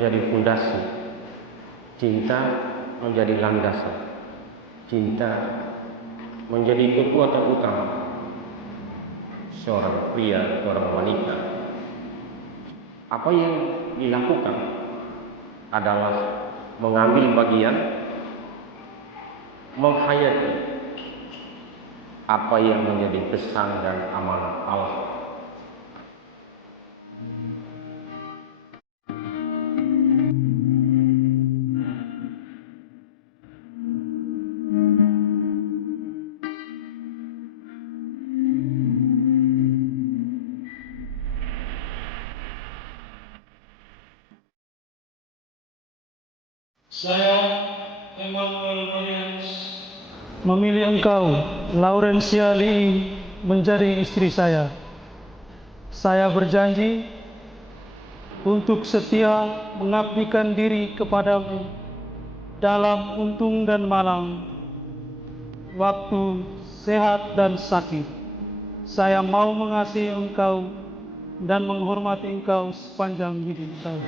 menjadi fondasi, cinta menjadi landasan, cinta menjadi kekuatan utama seorang pria, seorang wanita. Apa yang dilakukan adalah mengambil bagian, menghayati apa yang menjadi pesan dan amanat Allah. Saya, Emmanuel Marianus, memilih engkau, Laurencia Lee, menjadi istri saya. Saya berjanji untuk setia mengabdikan diri kepadamu dalam untung dan malang, waktu sehat dan sakit. Saya mau mengasihi engkau dan menghormati engkau sepanjang hidup saya.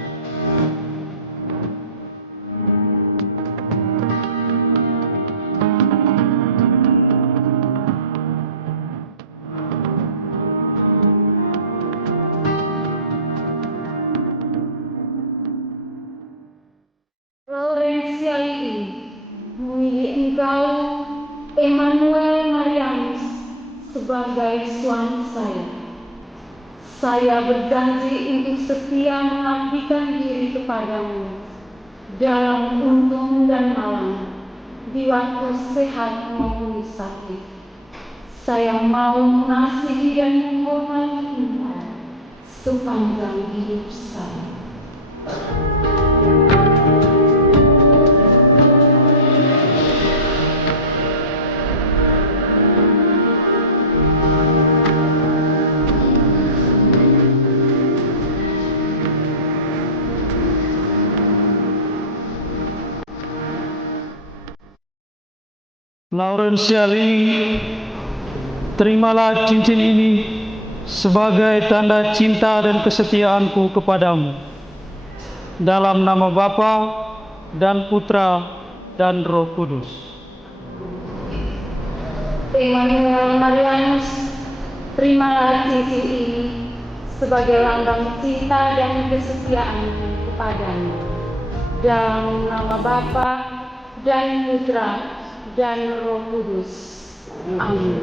Laurencia Lee, memilih engkau, Emmanuel Marianus, sebagai suami saya. Saya berjanji untuk setia mengabdikan diri kepadamu dalam untung dan malang, di waktu sehat maupun sakit. Saya mau mengasihi dan menghormati engkau sepanjang hidup saya. Laurencia Lee, terimalah cincin ini sebagai tanda cinta dan kesetiaanku kepadamu. Dalam nama Bapa dan Putra dan Roh Kudus. Emmanuel Marianus, terimalah cincin ini sebagai lambang cinta dan kesetiaanku kepadamu. Dalam nama Bapa dan Putra dan Roh Kudus. Amin.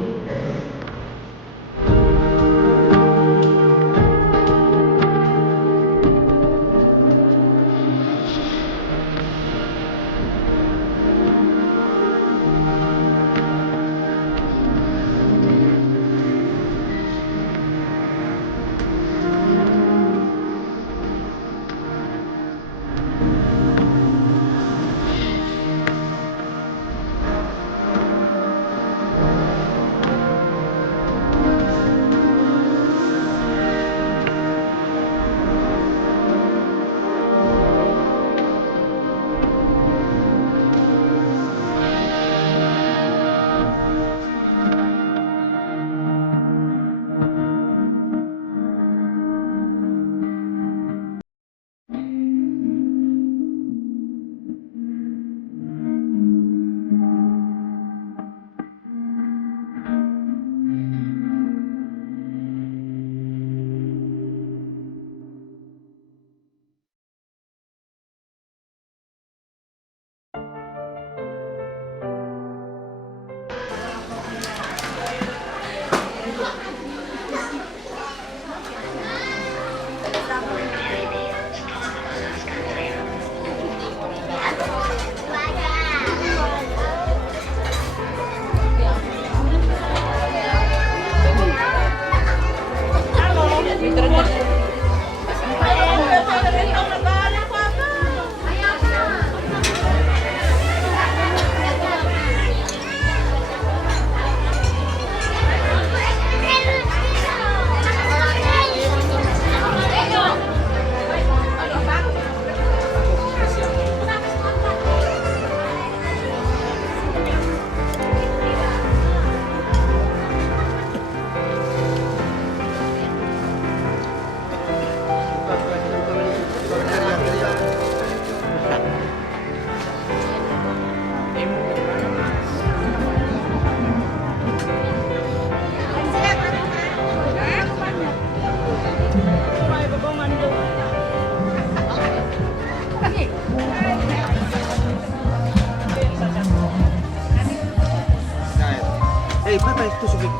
tusuk itu.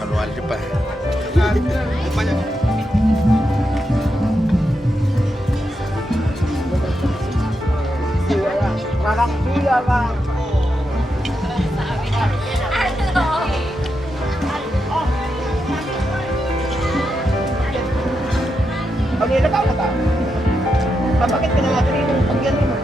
Haluan depan. Marang dia bang. Oke, udah tahu tak? Bakit ka na natin yung pagyan mo?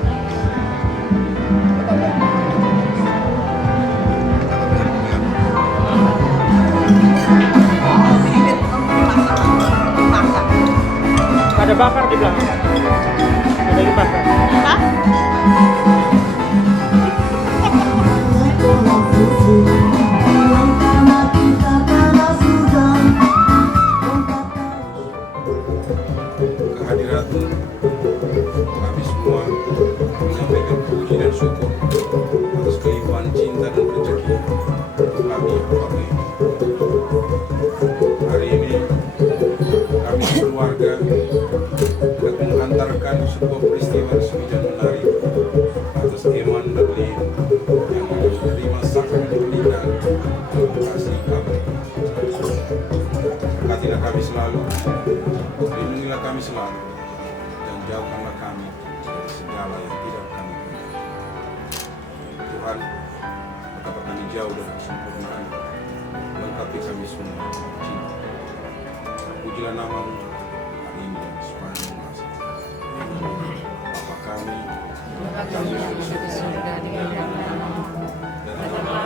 Ada bakar di belakang. Ada yang bakar. Hah? Kehadiratmu kami semua menyampaikan puji dan syukur atas kelimpahan cinta dan rezeki untuk kami Bapak Ibu. Hari ini kami keluarga hendak menghantarkan sebuah peristiwa resmi dan menarik atas Eman dan Lin yang menerima sakramen pernikahan dalam kasih kami. Berkatilah kami selalu, lindungilah kami selalu, dan jauhkanlah kami dari segala yang tidak kami kehendaki. Tuhan, betapa kami jauh dari kesempurnaan, lengkapi kami semua cinta. Pujilah namamu hari ini dan sepanjang masa. Bapa kami, kami yang di surga, dengan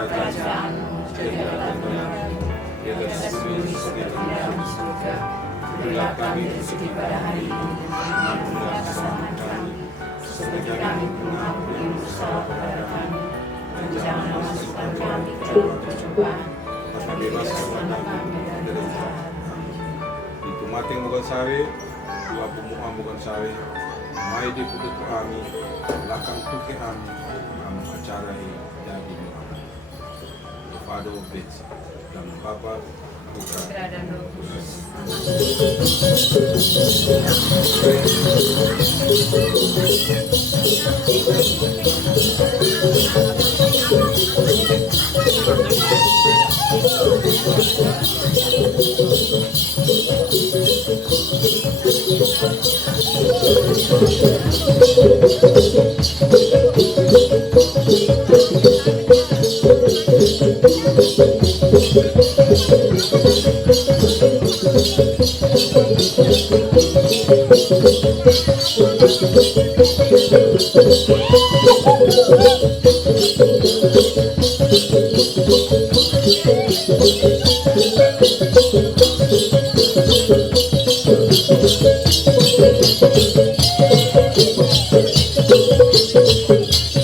kerajaan-Mu, jadilah kehendakmu di atas bumi seperti di surga. Berilah kami rezeki pada hari ini, ampunilah kesalahan kami, seperti kami mengampuni bersalah kepada kami, dan jangan masukkan kami ke dalam percobaan, tapi bebaskanlah kami dari jahat. Itu mati yang bukan sawe, dua pemuha bukan sawe, mai di putut kami, belakang tuke kami, kami acara ini jadi doa. Fado Bets, dan Bapa, Putra, dan Roh Kudus.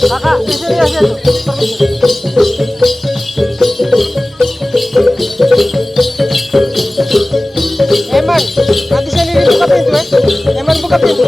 Kakak, di sini aja tuh. Eman, nanti sini buka pintu ya. Eman buka pintu.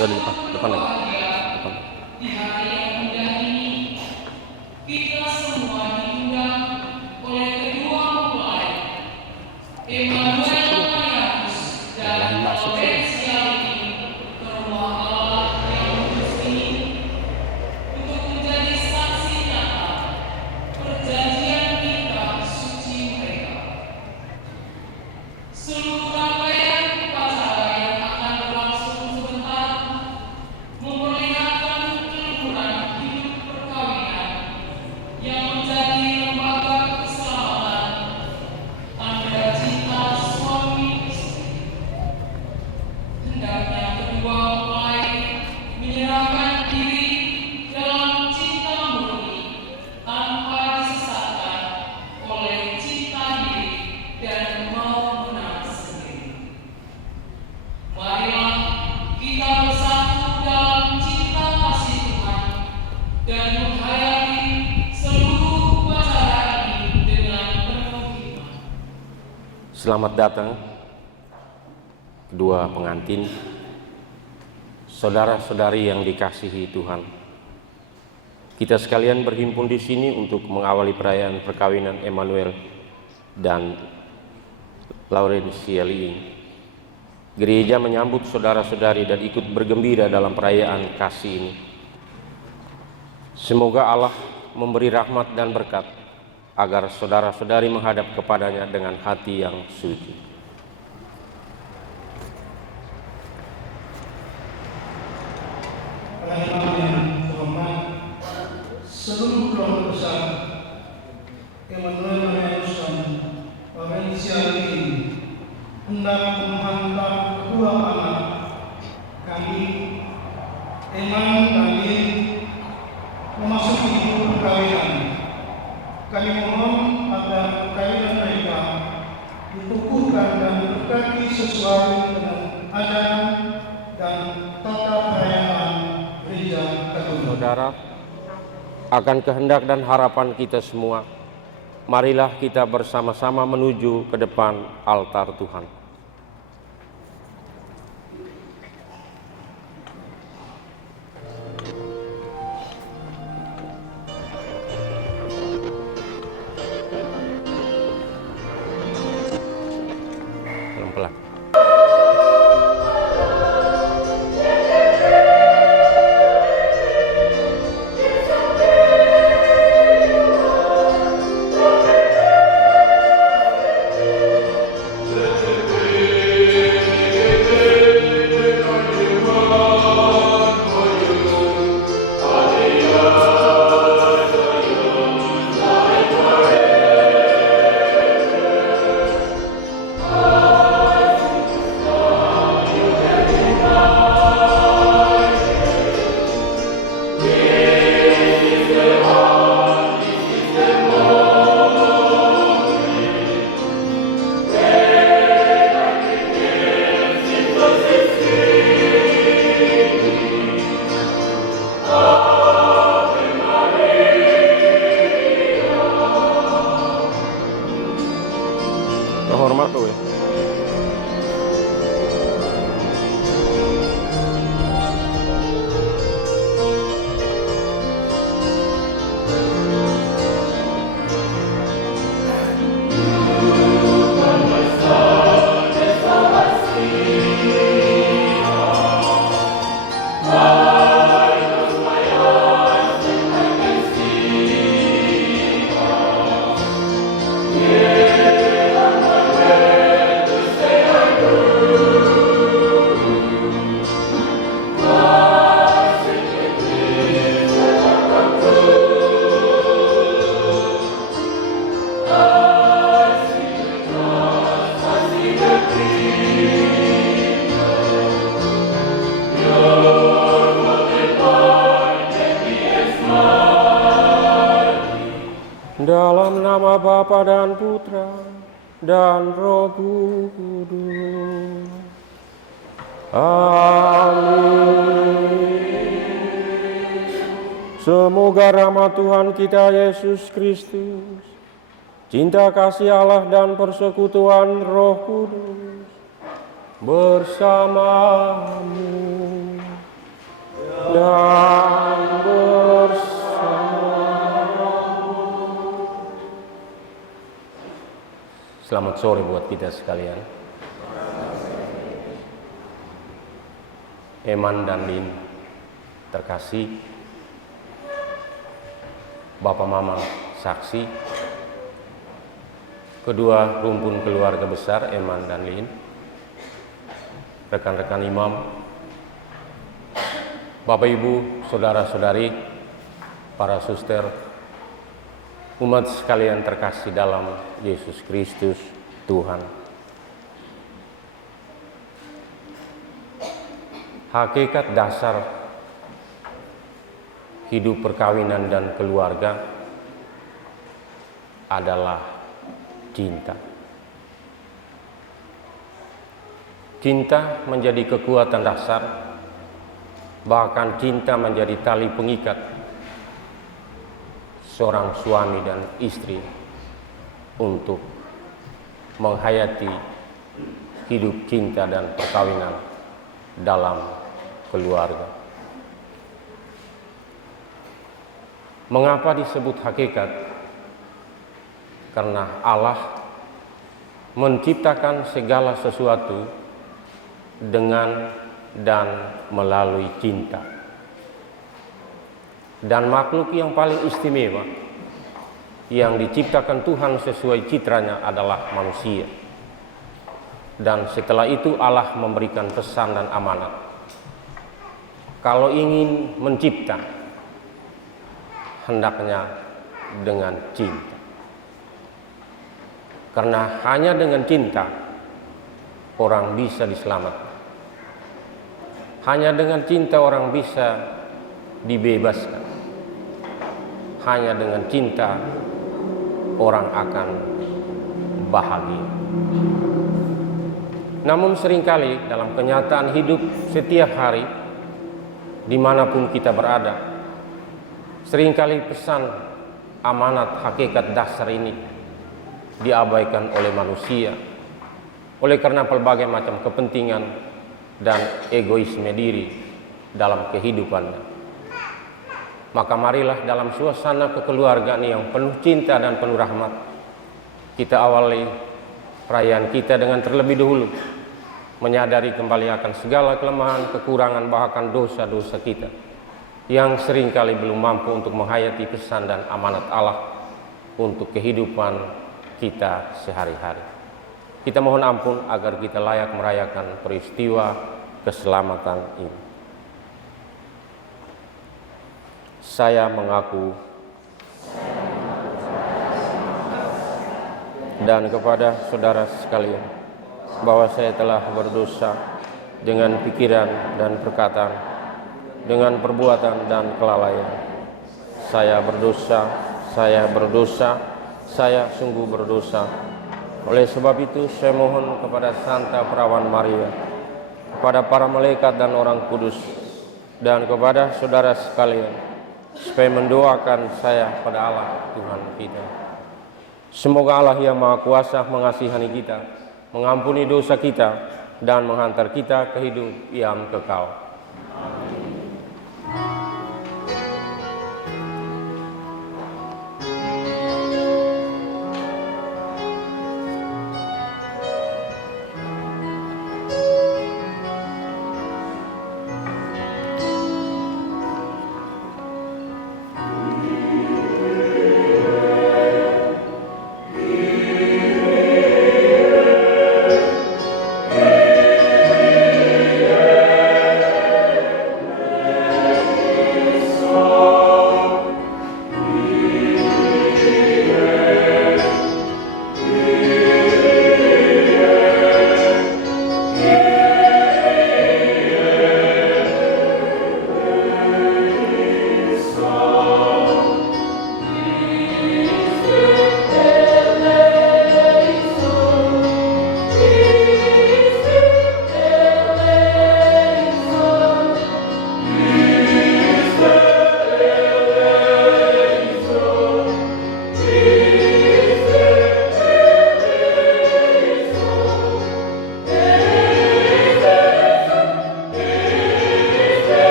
Dari depan lagi. Depan. Selamat datang kedua pengantin, saudara-saudari yang dikasihi Tuhan. Kita sekalian berhimpun di sini untuk mengawali perayaan perkawinan Emmanuel dan Laurencia Liing. Gereja menyambut saudara-saudari dan ikut bergembira dalam perayaan kasih ini. Semoga Allah memberi rahmat dan berkat agar saudara-saudari menghadap kepadanya dengan hati yang suci. Seluruh keluarga besar Emmanuel Mayorsan Laurencia Liing hendak menghantar kedua anak kami, Eman dan Liing, memasuki hidup perkawinan. Kami mohon agar perkawinan mereka dikukuhkan dan diberkati sesuai dengan ajaran dan tata perayaan Gereja Katolik. Saudara, akan kehendak dan harapan kita semua, marilah kita bersama-sama menuju ke depan altar Tuhan. Pelan-pelan. Bapa dan Putra dan Roh Kudus. Amin. Semoga rahmat Tuhan kita Yesus Kristus, cinta kasih Allah dan persekutuan Roh Kudus bersamamu dan bersamamu. Selamat sore buat kita sekalian. Eman dan Lin terkasih, Bapak Mama saksi, kedua rumpun keluarga besar Eman dan Lin, rekan-rekan imam, Bapak Ibu, saudara-saudari, para suster, umat sekalian terkasih dalam Yesus Kristus Tuhan. Hakikat dasar hidup perkawinan dan keluarga adalah cinta. Cinta menjadi kekuatan dasar, bahkan cinta menjadi tali pengikat seorang suami dan istri untuk menghayati hidup cinta dan perkawinan dalam keluarga. Mengapa disebut hakikat? Karena Allah menciptakan segala sesuatu dengan dan melalui cinta. Dan makhluk yang paling istimewa yang diciptakan Tuhan sesuai citranya adalah manusia. Dan setelah itu Allah memberikan pesan dan amanat. Kalau ingin mencipta, hendaknya dengan cinta. Karena hanya dengan cinta orang bisa diselamatkan. Hanya dengan cinta orang bisa dibebaskan. Hanya dengan cinta orang akan bahagia. Namun seringkali dalam kenyataan hidup setiap hari, dimanapun kita berada, seringkali pesan amanat hakikat dasar ini diabaikan oleh manusia oleh karena pelbagai macam kepentingan dan egoisme diri dalam kehidupannya. Maka marilah dalam suasana kekeluargaan yang penuh cinta dan penuh rahmat, kita awali perayaan kita dengan terlebih dahulu menyadari kembali akan segala kelemahan, kekurangan, bahkan dosa-dosa kita yang seringkali belum mampu untuk menghayati pesan dan amanat Allah untuk kehidupan kita sehari-hari. Kita mohon ampun agar kita layak merayakan peristiwa keselamatan ini. Saya mengaku dan kepada saudara sekalian bahwa saya telah berdosa dengan pikiran dan perkataan, dengan perbuatan dan kelalaian. Saya berdosa, saya sungguh berdosa. Oleh sebab itu saya mohon kepada Santa Perawan Maria, kepada para malaikat dan orang kudus, dan kepada saudara sekalian, supaya mendoakan saya pada Allah Tuhan kita. Semoga Allah yang Maha Kuasa mengasihani kita, mengampuni dosa kita, dan menghantar kita ke hidup yang kekal.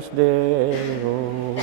Spiritus Deus.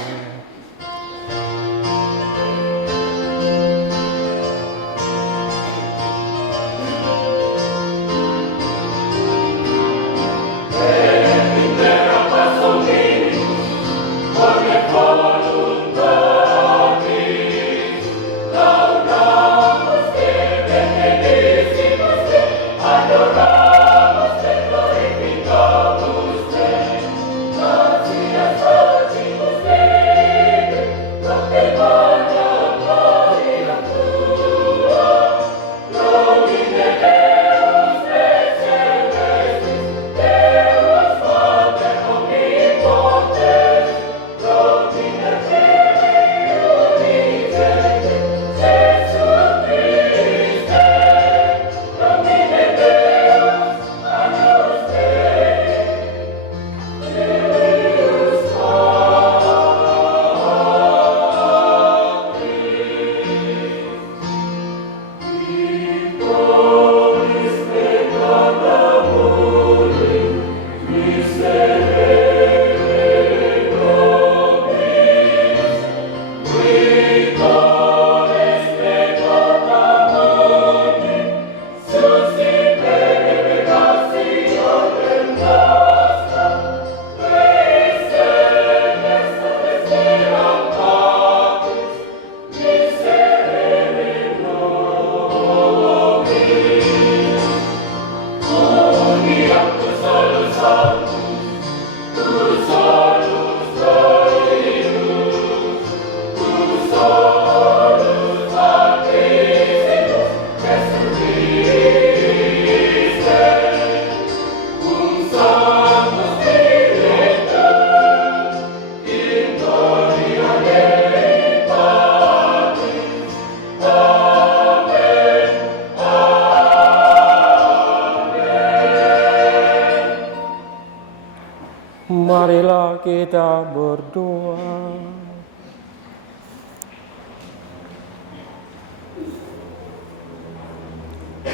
Marilah kita berdoa.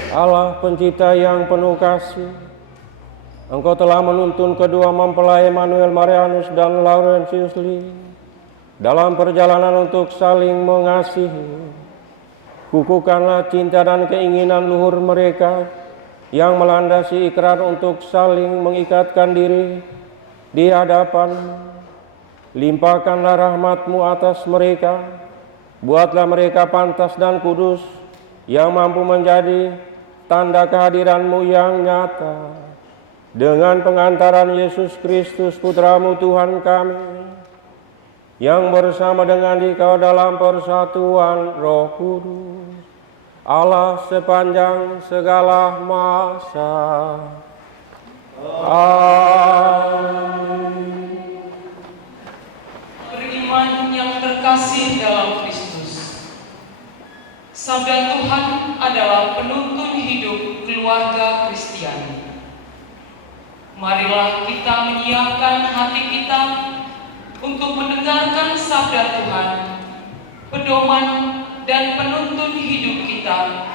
Allah pencipta yang penuh kasih, Engkau telah menuntun kedua mempelai Emmanuel Marianus dan Laurentius Lee dalam perjalanan untuk saling mengasihi. Kukuhkanlah cinta dan keinginan luhur mereka yang melandasi ikrar untuk saling mengikatkan diri di hadapan. Limpahkanlah rahmat-Mu atas mereka. Buatlah mereka pantas dan kudus yang mampu menjadi tanda kehadiran-Mu yang nyata. Dengan pengantaran Yesus Kristus Putra-Mu Tuhan kami, yang bersama dengan Dikau dalam persatuan Roh Kudus, Allah sepanjang segala masa. Amin. Beriman yang terkasih dalam Kristus, sabda Tuhan adalah penuntun hidup keluarga Kristiani. Marilah kita menyiapkan hati kita untuk mendengarkan sabda Tuhan, pedoman dan penuntun hidup kita,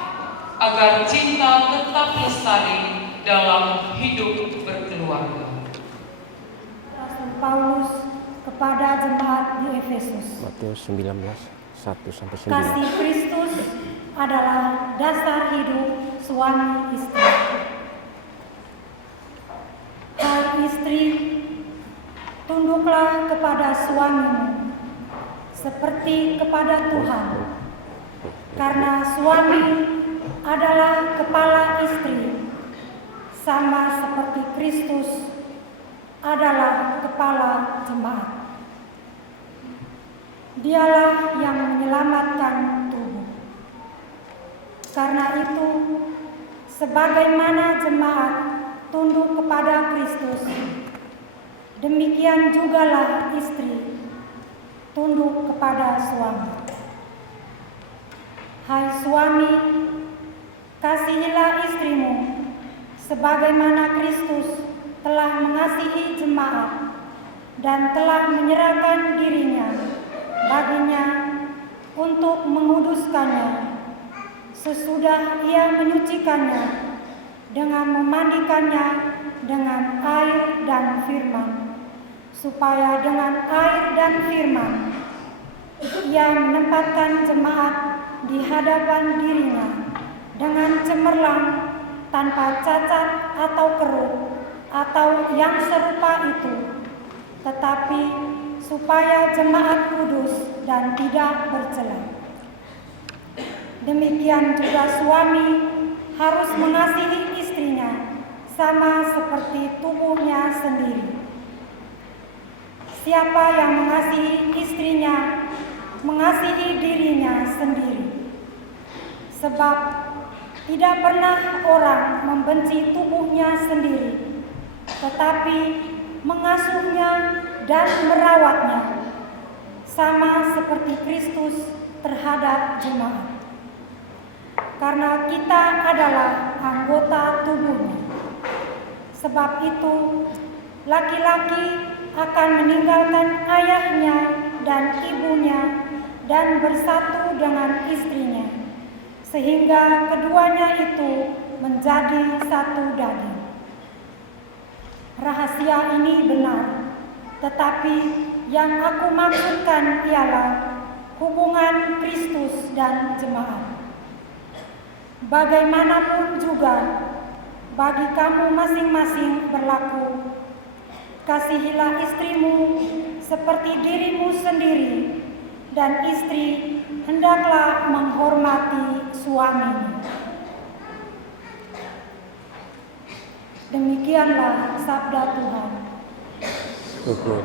agar cinta tetap lestari dalam hidup berkeluarga. Rasul Paulus kepada jemaat di Efesus. Matius 19, 1-9. Kasih Kristus adalah dasar hidup suami istri. Hai istri, tunduklah kepada suamimu seperti kepada Tuhan, karena suami adalah kepala istri, sama seperti Kristus adalah kepala jemaat. Dialah yang menyelamatkan tubuh. Karena itu, sebagaimana jemaat tunduk kepada Kristus, demikian jugalah istri tunduk kepada suami. Hai suami, kasihilah istrimu sebagaimana Kristus telah mengasihi jemaat dan telah menyerahkan dirinya baginya untuk menguduskannya, sesudah ia menyucikannya dengan memandikannya dengan air dan firman, supaya dengan air dan firman ia menempatkan jemaat di hadapan dirinya dengan cemerlang, tanpa cacat atau kerut atau yang serupa itu, tetapi supaya jemaat kudus dan tidak bercela. Demikian juga suami harus mengasihi istrinya sama seperti tubuhnya sendiri. Siapa yang mengasihi istrinya, mengasihi dirinya sendiri. Sebab tidak pernah orang membenci tubuhnya sendiri, tetapi mengasuhnya dan merawatnya, sama seperti Kristus terhadap jemaat. Karena kita adalah anggota tubuhnya. Sebab itu, laki-laki akan meninggalkan ayahnya dan ibunya dan bersatu dengan istrinya, sehingga keduanya itu menjadi satu daging. Rahasia ini benar, tetapi yang aku maksudkan ialah hubungan Kristus dan jemaat. Bagaimanapun juga, bagi kamu masing-masing berlaku, kasihilah istrimu seperti dirimu sendiri, dan istri hendaklah menghormati suaminya. Demikianlah sabda Tuhan. Syukur.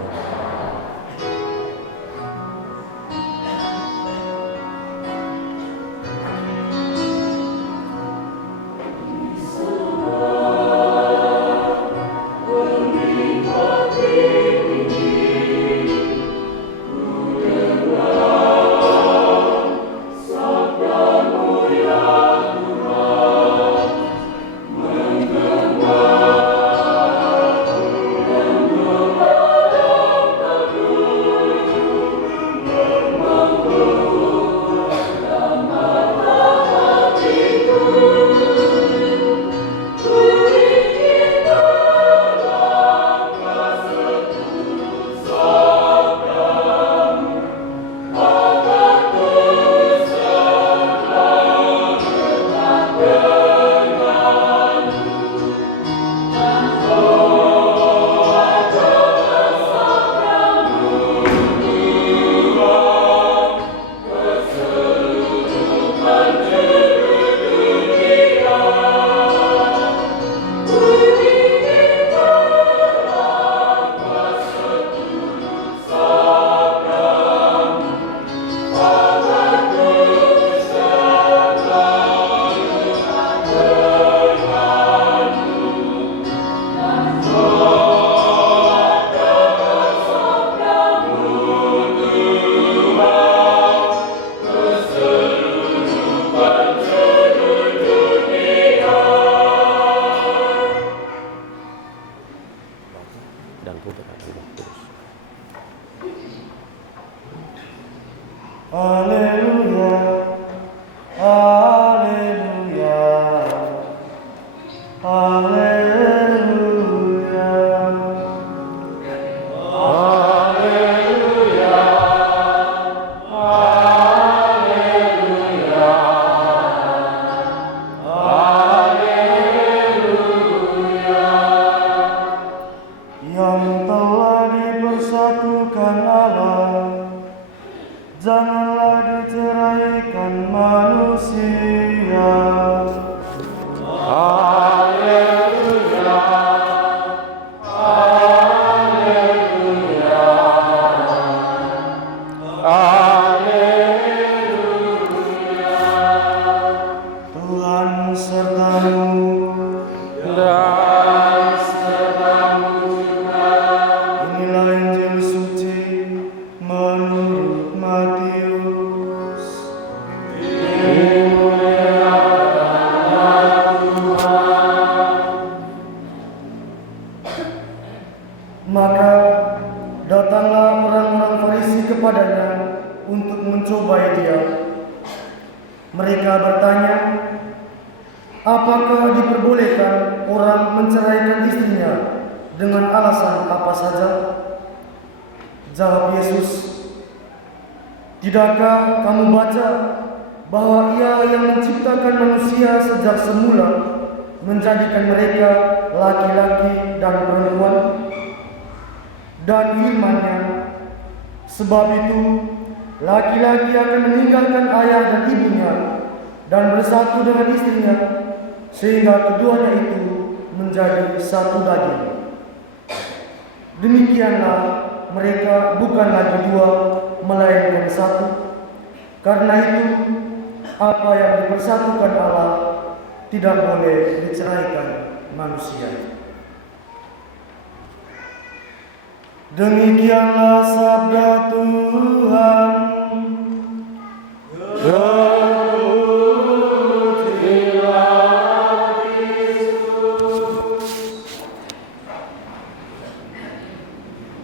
Maka datanglah orang-orang Farisi kepadanya untuk mencobai dia. Mereka bertanya, apakah diperbolehkan orang menceraikan istrinya dengan alasan apa saja? Jawab Yesus, "Tidakkah kamu baca bahwa Ia yang menciptakan manusia sejak semula menjadikan mereka laki-laki dan perempuan? Dan firman-Nya, sebab itu laki-laki akan meninggalkan ayah dan ibunya dan bersatu dengan istrinya, sehingga keduanya itu menjadi satu daging. Demikianlah mereka bukan lagi dua, melainkan satu. Karena itu, apa yang dipersatukan Allah tidak boleh diceraikan manusia." Demikianlah sabda Tuhan.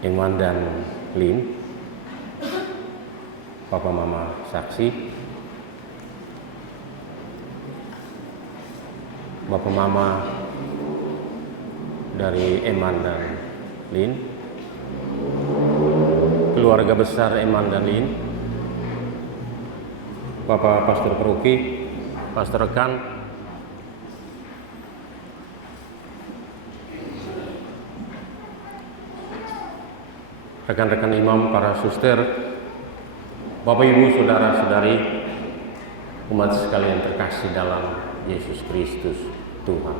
Iman dan Lin, Papa Mama saksi, Bapak Mama dari Eman dan Lin, keluarga besar Eman dan Lin, Bapak Pastor Peruki, Pastor Rekan, rekan-rekan imam, para suster, Bapak Ibu, saudara-saudari, umat sekalian terkasih dalam Yesus Kristus Tuhan.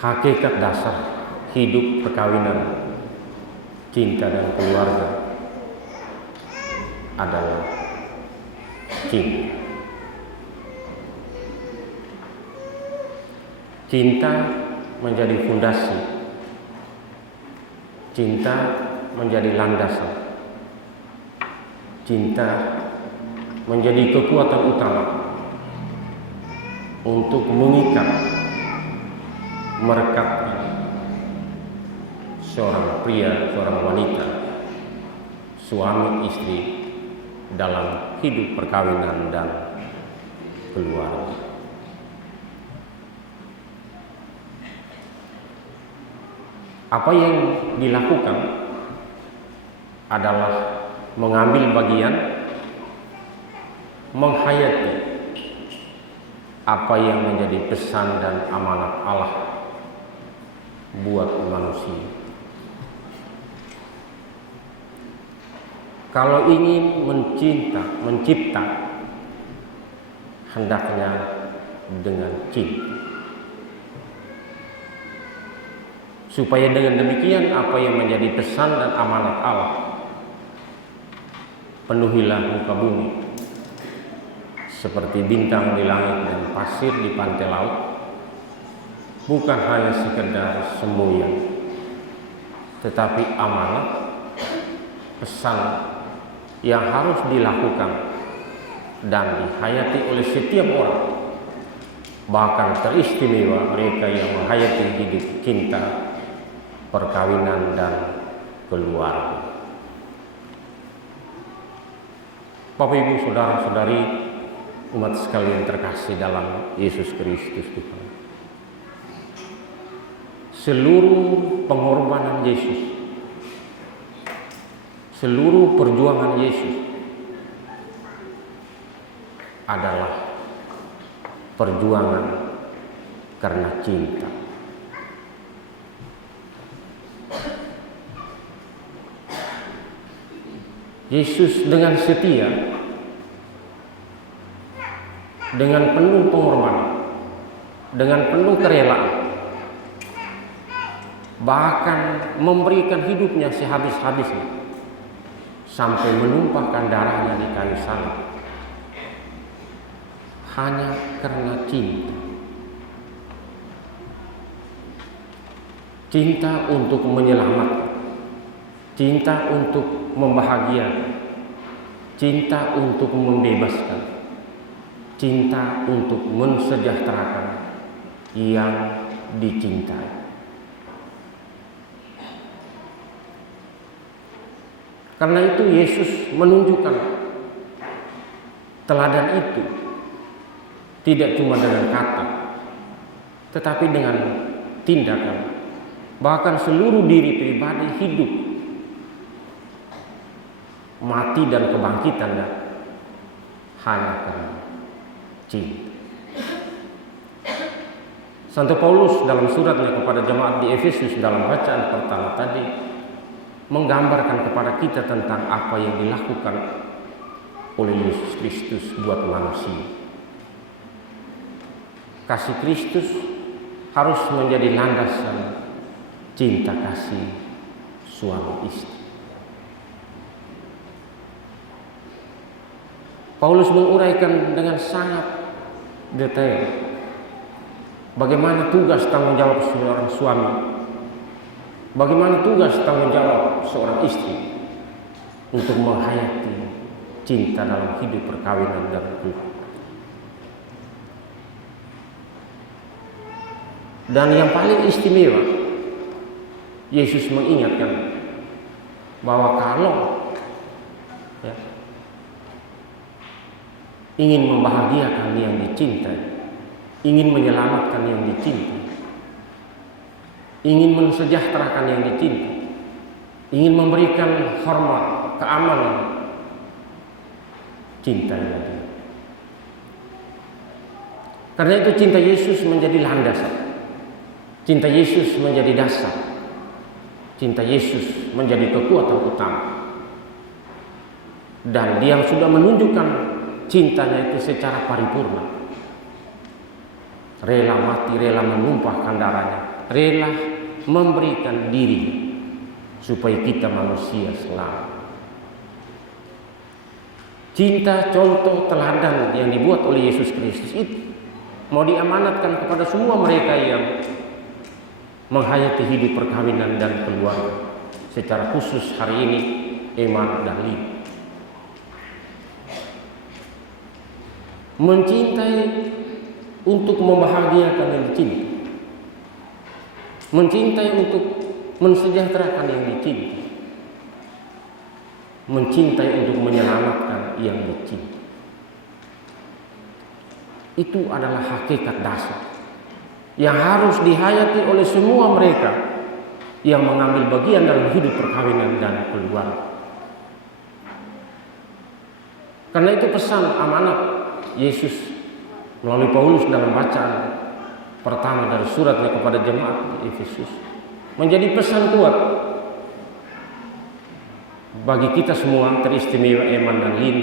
Hakikat dasar hidup perkawinan, cinta dan keluarga adalah cinta. Cinta menjadi fondasi, cinta menjadi landasan, cinta menjadi kekuatan utama untuk mengikat, merekatkan seorang pria, seorang wanita, suami istri dalam hidup perkawinan dan keluarga. Apa yang dilakukan adalah mengambil bagian, menghayati apa yang menjadi pesan dan amanat Allah buat manusia. Kalau ingin mencipta, hendaknya dengan cinta. Supaya dengan demikian apa yang menjadi pesan dan amanat Allah, penuhilah muka bumi seperti bintang di langit dan pasir di pantai laut, bukan hanya sekedar semboyan, tetapi amanat, pesan yang harus dilakukan dan dihayati oleh setiap orang, bahkan teristimewa mereka yang menghayati hidup cinta, perkawinan dan keluarga. Bapak Ibu, saudara-saudari, umat sekalian terkasih dalam Yesus Kristus Tuhan. Seluruh pengorbanan Yesus, seluruh perjuangan Yesus adalah perjuangan karena cinta. Yesus dengan setia, dengan penuh pengorbanan, dengan penuh kerelaan, bahkan memberikan hidupnya sehabis-habisnya sampai menumpahkan darahnya di kayu salib hanya karena cinta. Cinta untuk menyelamatkan, cinta untuk membahagiakan, cinta untuk membebaskan, cinta untuk mensejahterakan yang dicintai. Karena itu Yesus menunjukkan teladan itu tidak cuma dengan kata, tetapi dengan tindakan, bahkan seluruh diri pribadi hidup, mati dan kebangkitannya hanya karena cinta. Santo Paulus dalam suratnya kepada jemaat di Efesus dalam bacaan pertama tadi menggambarkan kepada kita tentang apa yang dilakukan oleh Yesus Kristus buat manusia. Kasih Kristus harus menjadi landasan cinta kasih suami istri. Paulus menguraikan dengan sangat detail bagaimana tugas tanggung jawab seorang suami, bagaimana tugas tanggung jawab seorang istri untuk menghayati cinta dalam hidup perkawinan dan keluarga. Dan yang paling istimewa, Yesus mengingatkan bahwa kalau ingin membahagiakan yang dicintai, ingin menyelamatkan yang dicintai, ingin mensejahterakan yang dicintai, ingin memberikan hormat, keamanan, cintai lagi. Karena itu cinta Yesus menjadi landasan, cinta Yesus menjadi dasar, cinta Yesus menjadi kekuatan utama. Dan Dia sudah menunjukkan cintanya itu secara paripurna, rela mati, rela menumpahkan darahnya, rela memberikan diri supaya kita manusia selamat. Cinta contoh teladan yang dibuat oleh Yesus Kristus itu mau diamanatkan kepada semua mereka yang menghayati hidup perkawinan dan keluarga, secara khusus hari ini Eman dan Lin. Mencintai untuk membahagiakan yang dicintai, mencintai untuk mensejahterakan yang dicintai, mencintai untuk menyelamatkan yang dicintai. Itu adalah hakikat dasar yang harus dihayati oleh semua mereka yang mengambil bagian dalam hidup perkawinan dan keluarga. Karena itu pesan amanat Yesus melalui Paulus dalam bacaan pertama dari suratnya kepada jemaat di Efesus menjadi pesan kuat bagi kita semua, teristimewa Eman dan Lin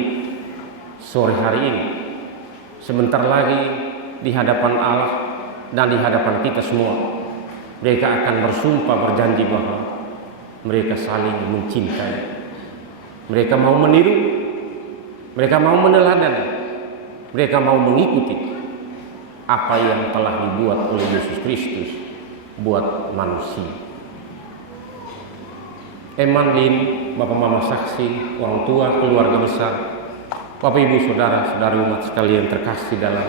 sore hari ini. Sebentar lagi di hadapan Allah dan di hadapan kita semua, mereka akan bersumpah berjanji bahwa mereka saling mencintai. Mereka mau meniru, mereka mau meneladani, mereka mau mengikuti apa yang telah dibuat oleh Yesus Kristus buat manusia. Eman, Lin, Bapak Mama saksi, orang tua, keluarga besar, Bapak Ibu Saudara, saudari umat sekalian terkasih dalam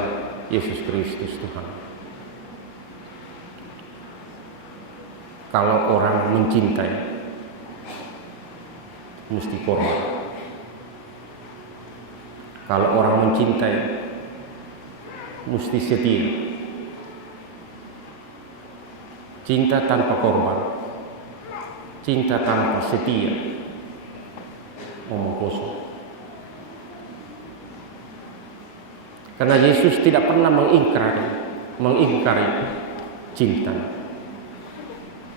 Yesus Kristus Tuhan. Kalau orang mencintai, mesti korban. Kalau orang mencintai, mesti setia. Cinta tanpa korban, cinta tanpa setia, omong kosong. Karena Yesus tidak pernah mengingkari cinta,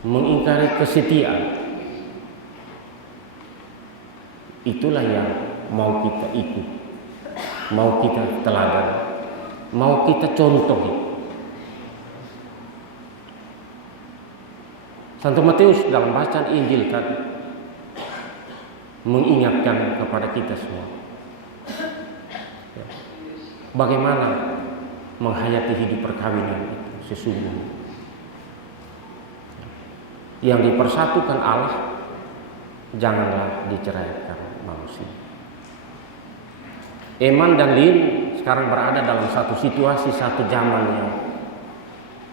mengingkari kesetiaan. Itulah yang mau kita ikut, mau kita teladan, mau kita contohi. Santo Matius dalam bacaan Injil tadi mengingatkan kepada kita semua bagaimana menghayati hidup perkawinan itu sesungguhnya. Yang dipersatukan Allah, janganlah diceraikan manusia. Eman dan Lin sekarang berada dalam satu situasi, satu zaman yang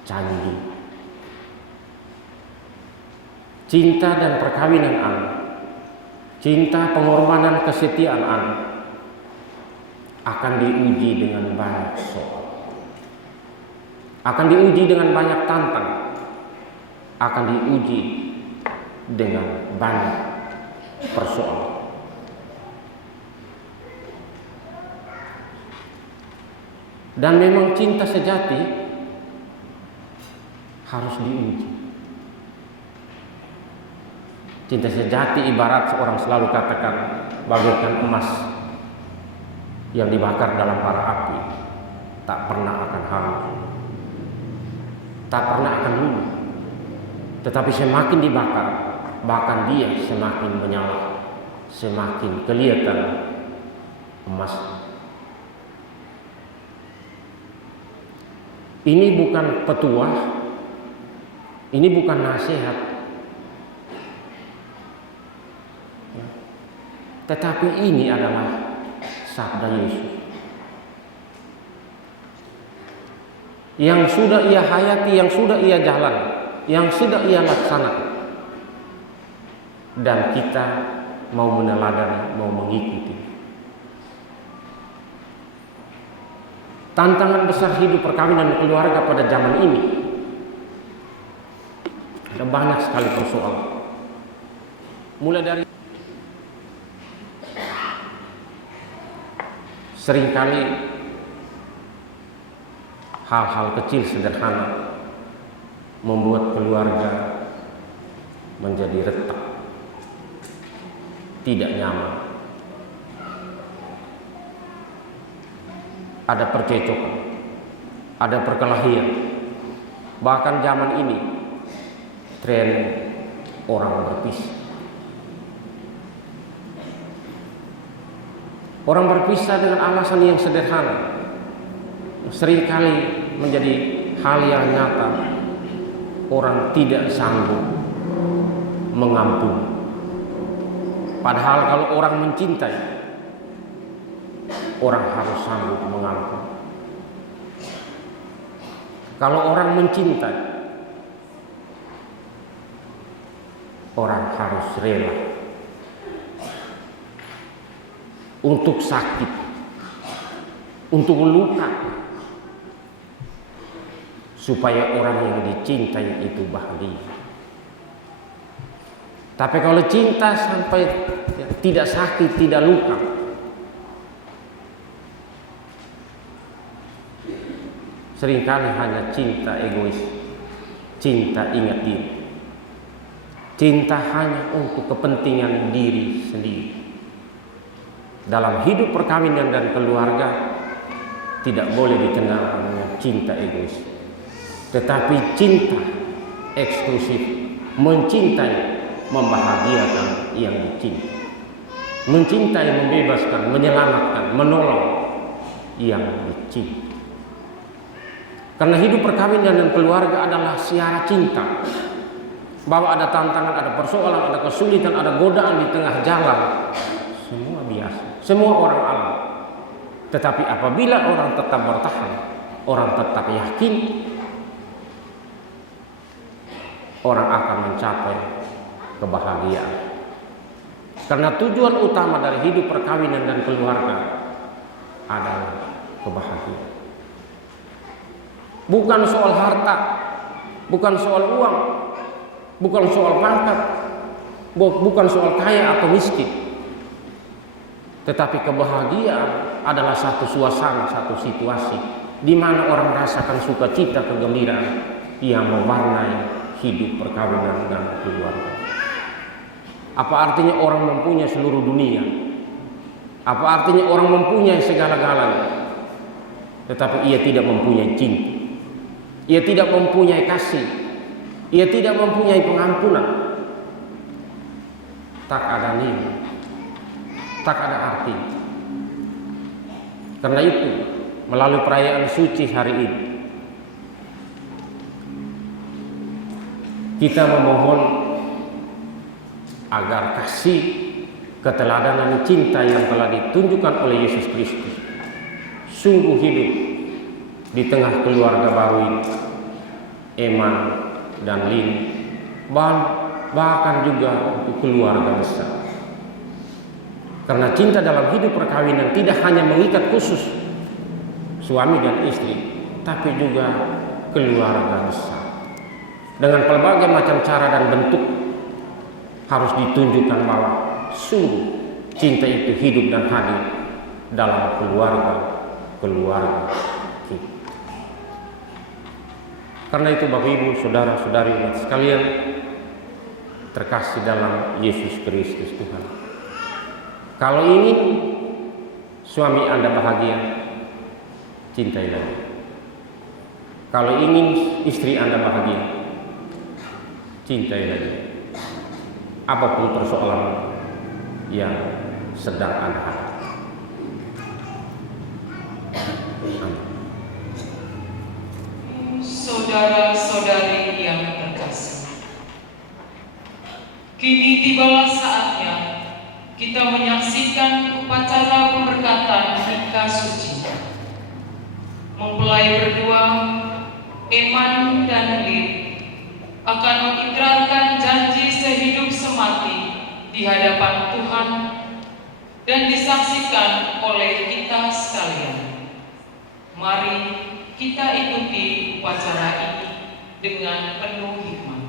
canggih. Cinta dan perkawinan Anda, cinta, pengorbanan, kesetiaan Anda akan diuji dengan banyak soal. akan diuji dengan banyak tantang, akan diuji dengan banyak persoalan. Dan memang cinta sejati harus diuji. Cinta sejati ibarat seorang selalu katakan bagaikan emas yang dibakar dalam bara api, tak pernah akan hangus, tak pernah akan lunuh. Tetapi semakin dibakar, bahkan dia semakin menyala, semakin kelihatan emas. Ini bukan petuah, ini bukan nasihat, tetapi ini adalah sabda Yesus yang sudah ia hayati, yang sudah ia jalan, yang sudah ia laksanakan, dan kita mau meneladani, mau mengikuti. Tantangan besar hidup perkawinan dan keluarga pada zaman ini ada banyak sekali persoalan. Mulai dari seringkali hal-hal kecil sederhana membuat keluarga menjadi retak, tidak nyaman. Ada percecokan, ada perkelahian. Bahkan zaman ini tren orang berpisah. Orang berpisah dengan alasan yang sederhana seringkali menjadi hal yang nyata. Orang tidak sanggup mengampuni. Padahal kalau orang mencintai, orang harus sanggup mengampuni. Kalau orang mencintai, orang harus rela untuk sakit, untuk luka, supaya orang yang dicintai itu bahagia. Tapi kalau cinta sampai tidak sakit, tidak luka, seringkali hanya cinta egois, cinta ingat diri, cinta hanya untuk kepentingan diri sendiri. Dalam hidup perkawinan dan keluarga tidak boleh dikenal dengan cinta egois, tetapi cinta eksklusif, mencintai, membahagiakan yang dicintai, mencintai, membebaskan, menyelamatkan, menolong yang dicintai. Karena hidup perkawinan dan keluarga adalah siara cinta, bahwa ada tantangan, ada persoalan, ada kesulitan, ada godaan di tengah jalan, semua biasa, semua orang alami. Tetapi apabila orang tetap bertahan, orang tetap yakin, orang akan mencapai kebahagiaan. Karena tujuan utama dari hidup perkawinan dan keluarga adalah kebahagiaan. Bukan soal harta, bukan soal uang, bukan soal pangkat, bukan soal kaya atau miskin. Tetapi kebahagiaan adalah satu suasana, satu situasi di mana orang merasakan sukacita, kegembiraan yang mewarnai hidup perkawinan dan keluarga. Apa artinya orang mempunyai seluruh dunia? Apa artinya orang mempunyai segala-galanya, tetapi ia tidak mempunyai cinta, ia tidak mempunyai kasih, ia tidak mempunyai pengampunan? Tak ada nilai, tak ada arti. Karena itu, melalui perayaan suci hari ini, kita memohon agar kasih, keteladanan cinta yang telah ditunjukkan oleh Yesus Kristus sungguh hidup di tengah keluarga baru ini, Eman dan Lin, bahkan juga untuk keluarga besar. Karena cinta dalam hidup perkawinan tidak hanya mengikat khusus suami dan istri, tapi juga keluarga besar. Dengan berbagai macam cara dan bentuk harus ditunjukkan bahwa sungguh cinta itu hidup dan hadir dalam keluarga kita. Karena itu Bapak Ibu, saudara-saudari umat sekalian terkasih dalam Yesus Kristus Tuhan. Kalau ingin suami Anda bahagia, cintailah dia. Kalau ingin istri Anda bahagia, cintailah dia. Apapun persoalan yang sedang Anda hadapi. Saudara-saudari yang terkasih, kini tibalah saatnya kita menyaksikan upacara pemberkatan nikah suci. Mempelai berdua, Eman dan Lid, akan mengikrarkan janji sehidup semati di hadapan Tuhan dan disaksikan oleh kita sekalian. Mari kita ikuti upacara ini dengan penuh hikmat.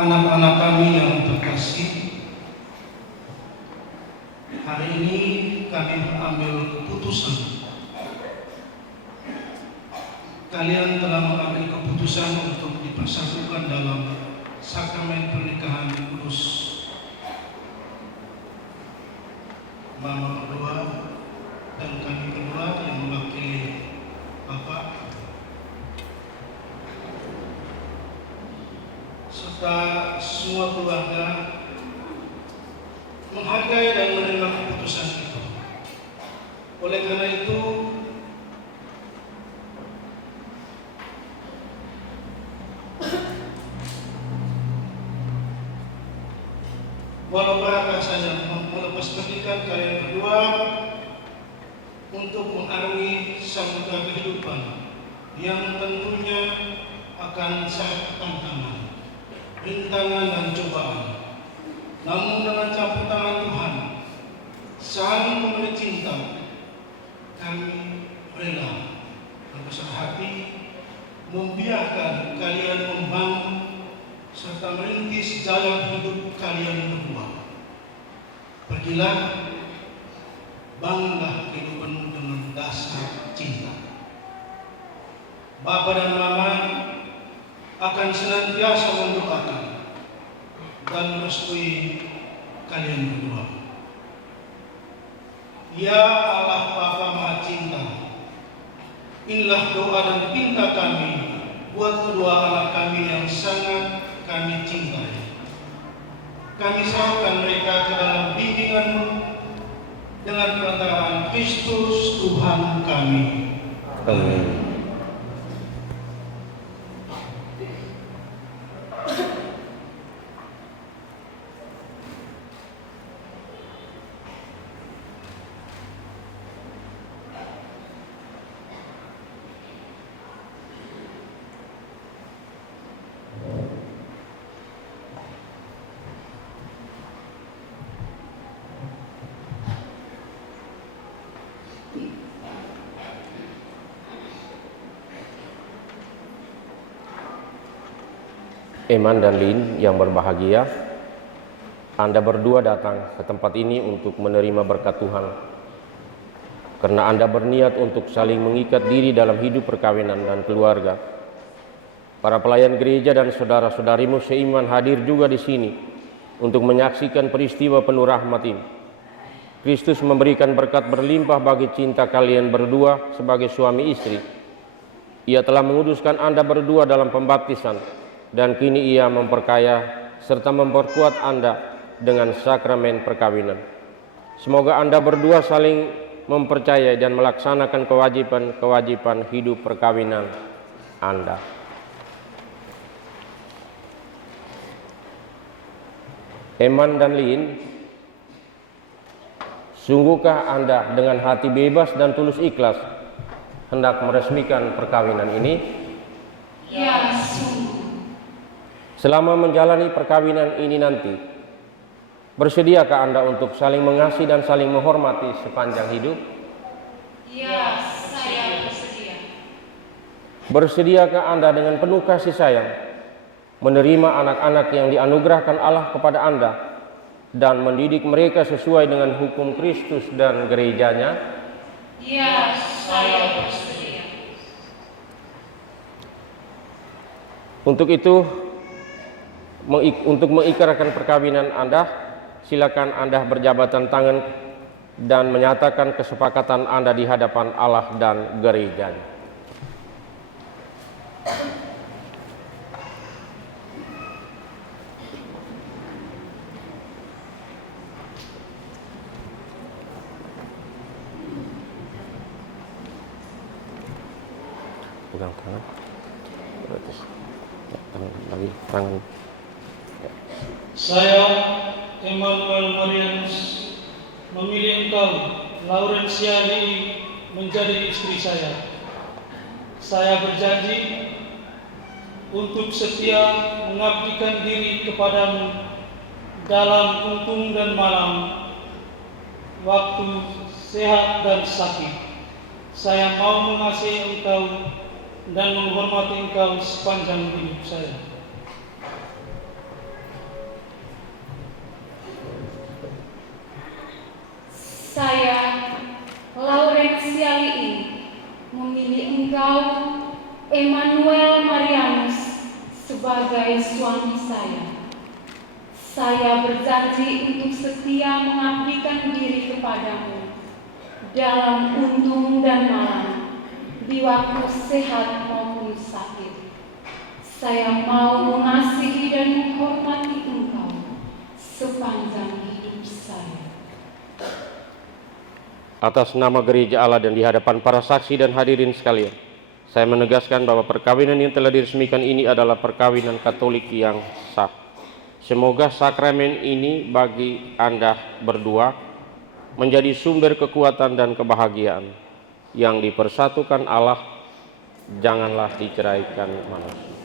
Anak-anak kami yang terkasih, hari ini kami mengambil keputusan. Kalian telah mengambil keputusan untuk dipersatukan dalam sakramen pernikahan kudus. Mama berdua dan kami berdua yang mewakili Bapak serta semua keluarga menghargai dan menerima keputusan itu. Oleh karena itu, walau berat rasanya melepas pernikahan kalian berdua untuk mengarungi samudera kehidupan yang tentunya akan sangat tantangan, rintangan dan cobaan. Namun dengan campur tangan Tuhan, saling memberi cinta, kami rela berbesar hati membiarkan kalian membangun serta merintis jalan hidup kalian berdua. Pergilah, bangunlah kehidupanmu dengan dasar cinta. Bapa dan Mama akan senantiasa mendoakan dan merestui kalian berdua. Ya Allah Bapa Maha Cinta, inilah doa dan pinta kami buat kedua anak kami yang sangat kami cintai. Kami serahkan mereka ke dalam bimbingan-Mu dengan perantaraan Kristus Tuhan kami. Amin. Eman dan Lin yang berbahagia, Anda berdua datang ke tempat ini untuk menerima berkat Tuhan. Karena Anda berniat untuk saling mengikat diri dalam hidup perkawinan dan keluarga. Para pelayan gereja dan saudara-saudarimu seiman hadir juga di sini untuk menyaksikan peristiwa penuh rahmat ini. Kristus memberikan berkat berlimpah bagi cinta kalian berdua sebagai suami istri. Ia telah menguduskan Anda berdua dalam pembaptisan, dan kini Ia memperkaya serta memperkuat Anda dengan sakramen perkawinan. Semoga Anda berdua saling mempercayai dan melaksanakan kewajiban-kewajiban hidup perkawinan Anda. Eman dan Lin, sungguhkah Anda dengan hati bebas dan tulus ikhlas hendak meresmikan perkawinan ini? Ya, sungguh. Selama menjalani perkawinan ini nanti, bersediakah Anda untuk saling mengasihi dan saling menghormati sepanjang hidup? Ya, saya bersedia. Bersediakah Anda dengan penuh kasih sayang menerima anak-anak yang dianugerahkan Allah kepada Anda dan mendidik mereka sesuai dengan hukum Kristus dan gerejanya? Ya, saya bersedia. Untuk itu, untuk mengikrarkan perkawinan Anda, silakan Anda berjabatan tangan dan menyatakan kesepakatan Anda di hadapan Allah dan gerejanya. Pegang tangan, tangan lagi, tangan. Saya, Emmanuel Marianus, memilih engkau, Laurencia Lee, menjadi istri saya. Saya berjanji untuk setia mengabdikan diri kepadamu dalam untung dan malam, waktu sehat dan sakit. Saya mau mengasihi engkau dan menghormati engkau sepanjang hidup saya. Saya, Laurencia Lee, memilih engkau, Emmanuel Marianus, sebagai suami saya. Saya berjanji untuk setia mengabdikan diri kepadamu dalam untung dan malam, di waktu sehat maupun sakit. Saya mau mengasihi dan menghormati engkau sepanjang hidup saya. Atas nama Gereja Allah dan di hadapan para saksi dan hadirin sekalian, saya menegaskan bahwa perkawinan yang telah diresmikan ini adalah perkawinan Katolik yang sah. Semoga sakramen ini bagi Anda berdua menjadi sumber kekuatan dan kebahagiaan. Yang dipersatukan Allah, janganlah diceraikan manusia.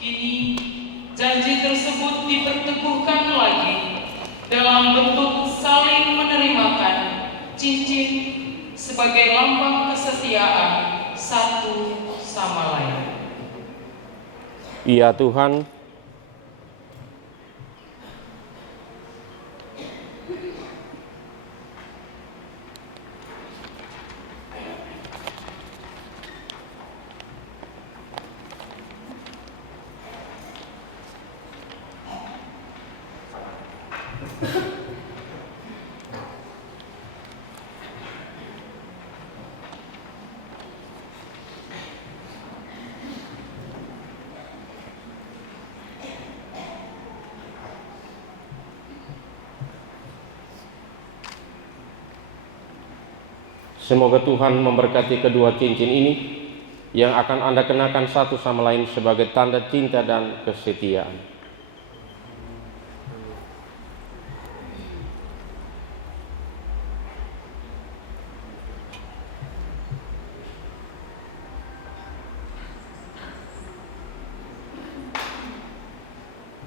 Kini janji tersebut diperteguhkan lagi dalam bentuk saling menerimakan cincin sebagai lambang kesetiaan satu sama lain. Ya Tuhan, semoga Tuhan memberkati kedua cincin ini yang akan Anda kenakan satu sama lain sebagai tanda cinta dan kesetiaan.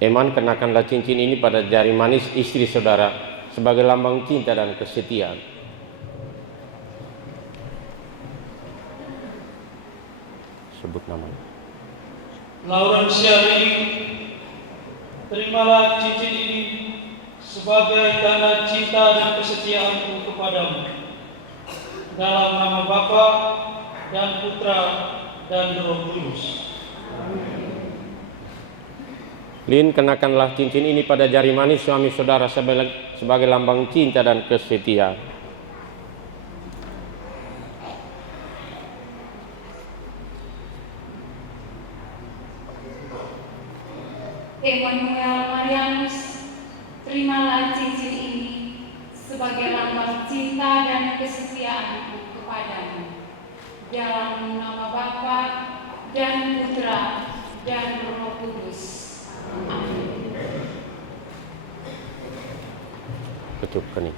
Eman, kenakanlah cincin ini pada jari manis istri saudara sebagai lambang cinta dan kesetiaan. Sebut namanya. Laurencia Lee, terimalah cincin ini sebagai tanda cinta dan kesetiaanku kepadamu. Dalam nama Bapa dan Putra dan Roh Kudus. Lin, kenakanlah cincin ini pada jari manis suami saudara sebagai lambang cinta dan kesetiaan. Emmanuel Marianus, terimalah cincin ini sebagai lambang cinta cinta dan kesetiaanku kepadamu. Dalam nama Bapa dan Putra dan Roh Kudus. Amin. Kecup kening.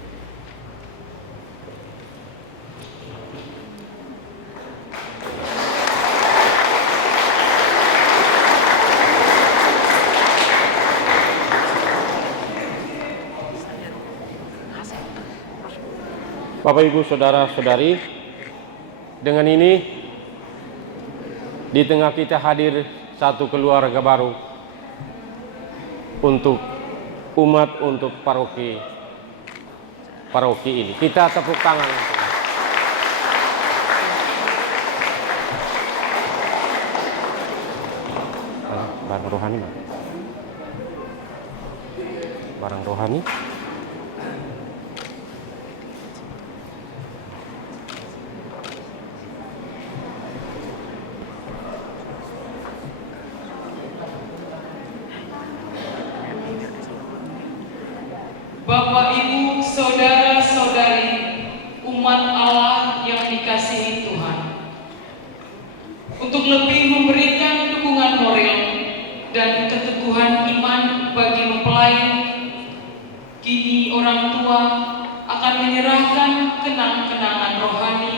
Bapak, Ibu, Saudara-saudari, dengan ini di tengah kita hadir satu keluarga baru untuk umat, untuk paroki ini. Kita tepuk tangan untuk barang rohani, barang rohani. Bapak, Ibu, Saudara-saudari, umat Allah yang dikasihi Tuhan, untuk lebih memberikan dukungan moral dan keteguhan iman bagi mempelai, kini orang tua akan menyerahkan kenang-kenangan rohani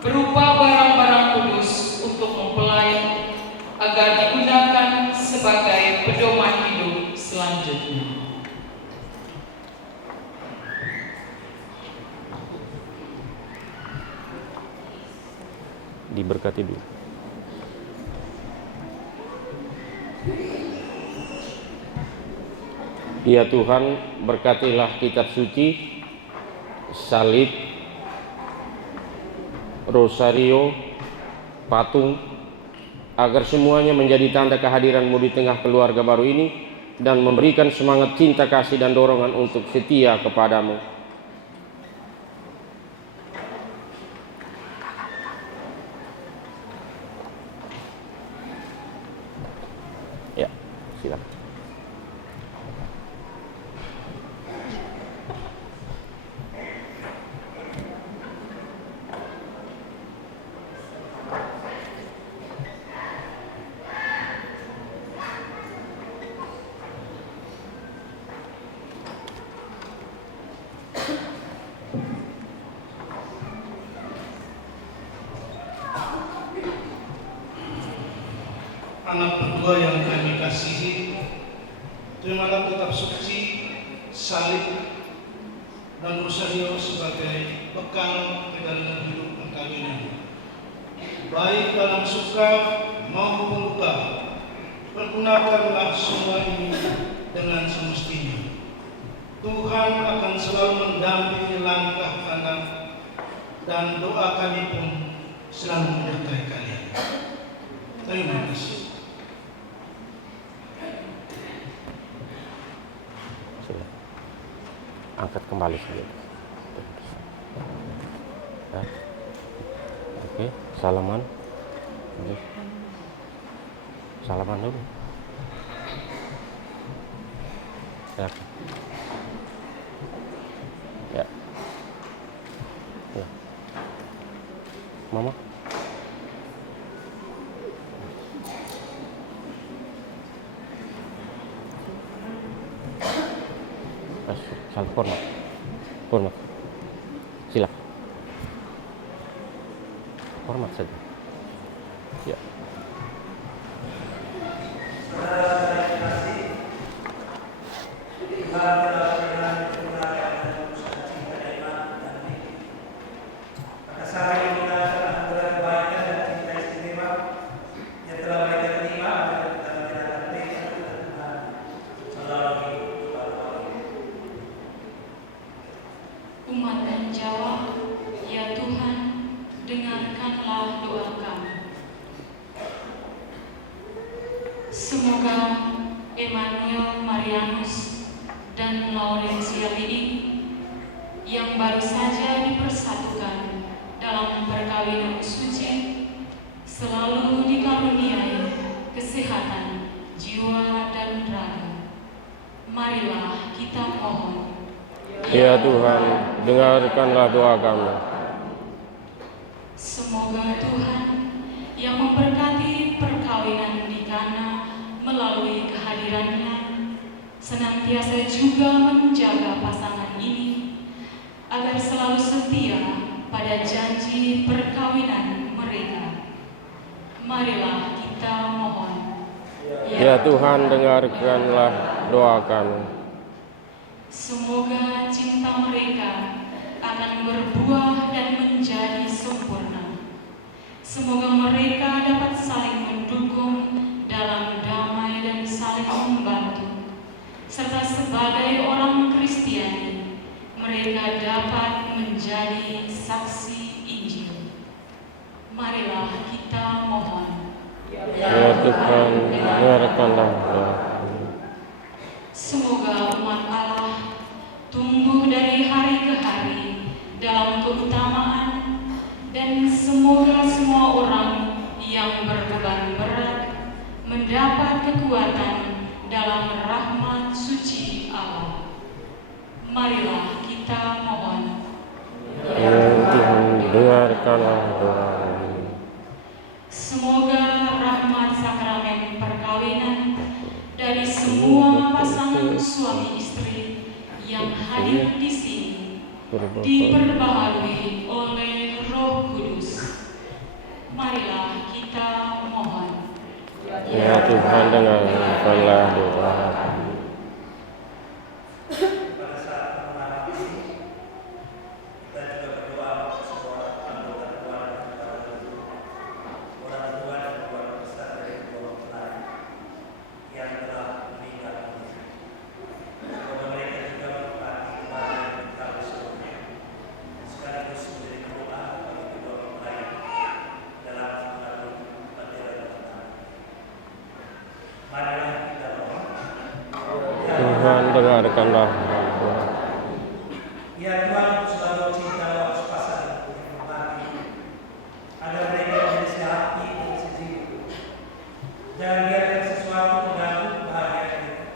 berupa barang-barang kudus untuk mempelai agar digunakan sebagai pedoman hidup selanjutnya. Diberkati dulu. Ya Tuhan, berkatilah kitab suci, salib, rosario, patung, agar semuanya menjadi tanda kehadiran-Mu di tengah keluarga baru ini dan memberikan semangat cinta kasih dan dorongan untuk setia kepadamu. Ya, silakan. Anak berdua yang kami kasihi, terimalah kitab suci, salib, dan rosario sebagai bekal perjalanan hidup perkawinan. Baik dalam suka maupun duka, pergunakanlah semua ini dengan semestinya. Tuhan akan selalu mendampingi langkah Anda, dan doa kami pun selalu menyertai kalian. Terima kasih. Angkat kembali saja. Ya. Oke, salaman. Oke. Salaman dulu. Ya. Ya. Ya. Mama. Salam hormat, hormat, silakan, hormat saja. Ya. Umat dan jawab, ya Tuhan, dengarkanlah doa kami. Semoga Emmanuel Marianus dan Laurencia Liing yang baru saja dipersatukan dalam perkawinan suci selalu dikaruniai kesehatan jiwa dan raga. Marilah kita mohon. Ya Tuhan, dengarkanlah doa kami. Semoga Tuhan yang memberkati perkawinan di Kana melalui kehadirannya senantiasa juga menjaga pasangan ini agar selalu setia pada janji perkawinan mereka. Marilah kita mohon. Ya Tuhan, dengarkanlah doa kami. Semoga cinta mereka akan berbuah dan menjadi sempurna. Semoga mereka dapat saling mendukung dalam damai dan saling membantu. Serta sebagai orang Kristiani, mereka dapat menjadi saksi Injil. Marilah kita mohon. Ya Tuhan, dengarkanlah doa. Semoga umat Allah tumbuh dari hari ke hari dalam keutamaan, dan semoga semua orang yang berbeban berat mendapat kekuatan dalam rahmat suci Allah. Marilah kita mohon. Ya Tuhan, dengarkanlah doa. Semoga rahmat sakramen perkawinan dari semua pasangan suami istri yang hadir di sini diperbaharui oleh Roh Kudus. Marilah kita mohon. Ya Tuhan, dengarkanlah doa. Tuhan, dengarkanlah doa. Ya Tuhan, selalu cinta waktu pasangan yang berbagi, agar mereka menjadi sehati dan sejiwa. Jangan biarkan sesuatu mengganggu kebahagiaan mereka.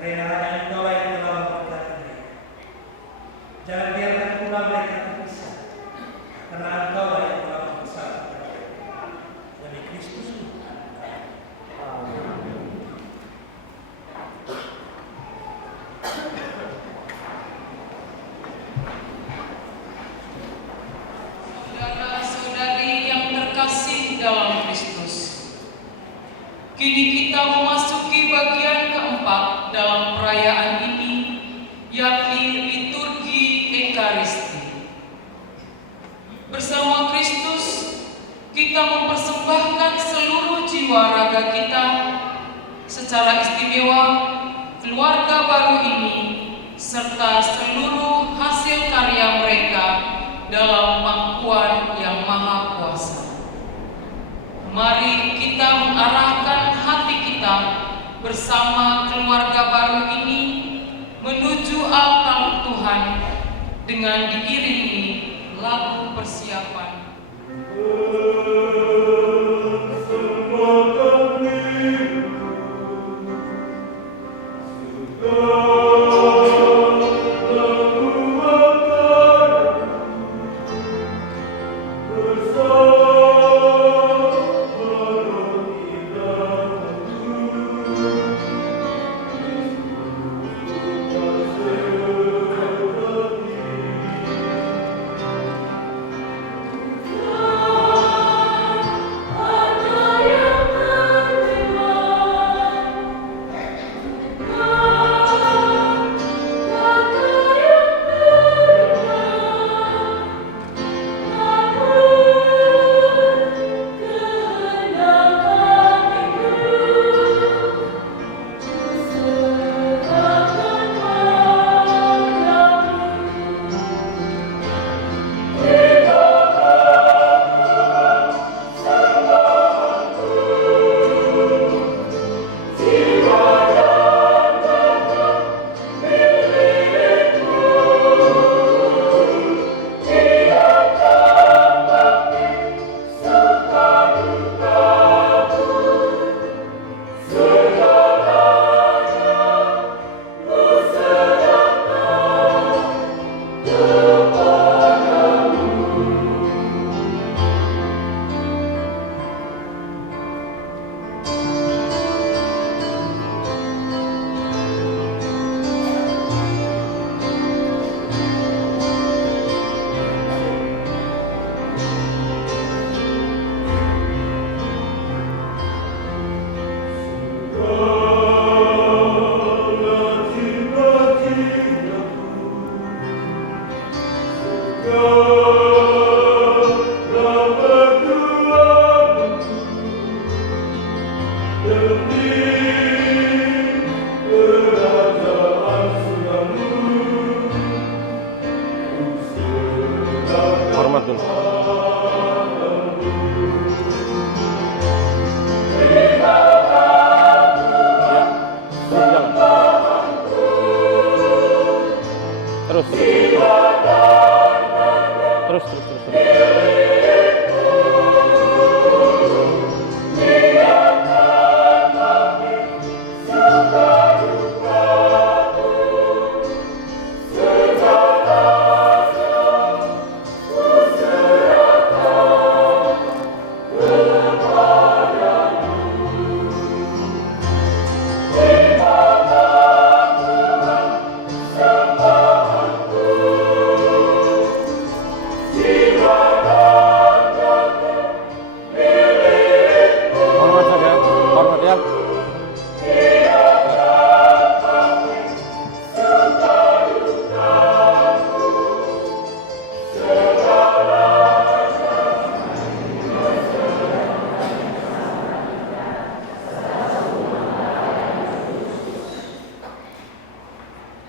Karena hanya Engkau yang telah memberkati mereka. Jangan biarkan pula mereka terpisah, karena Engkau yang telah memisahkan mereka. Demi Kristus Tuhan. Saudara-saudari yang terkasih dalam Kristus, kini kita memasuki bagian keempat dalam perayaan ini, yakni liturgi Ekaristi. Bersama Kristus, kita mempersembahkan seluruh jiwa raga kita. Secara istimewa, keluarga baru ini serta seluruh hasil karya mereka dalam pangkuan yang maha kuasa. Mari kita mengarahkan hati kita bersama keluarga baru ini menuju altar Tuhan dengan diiringi lagu persiapan.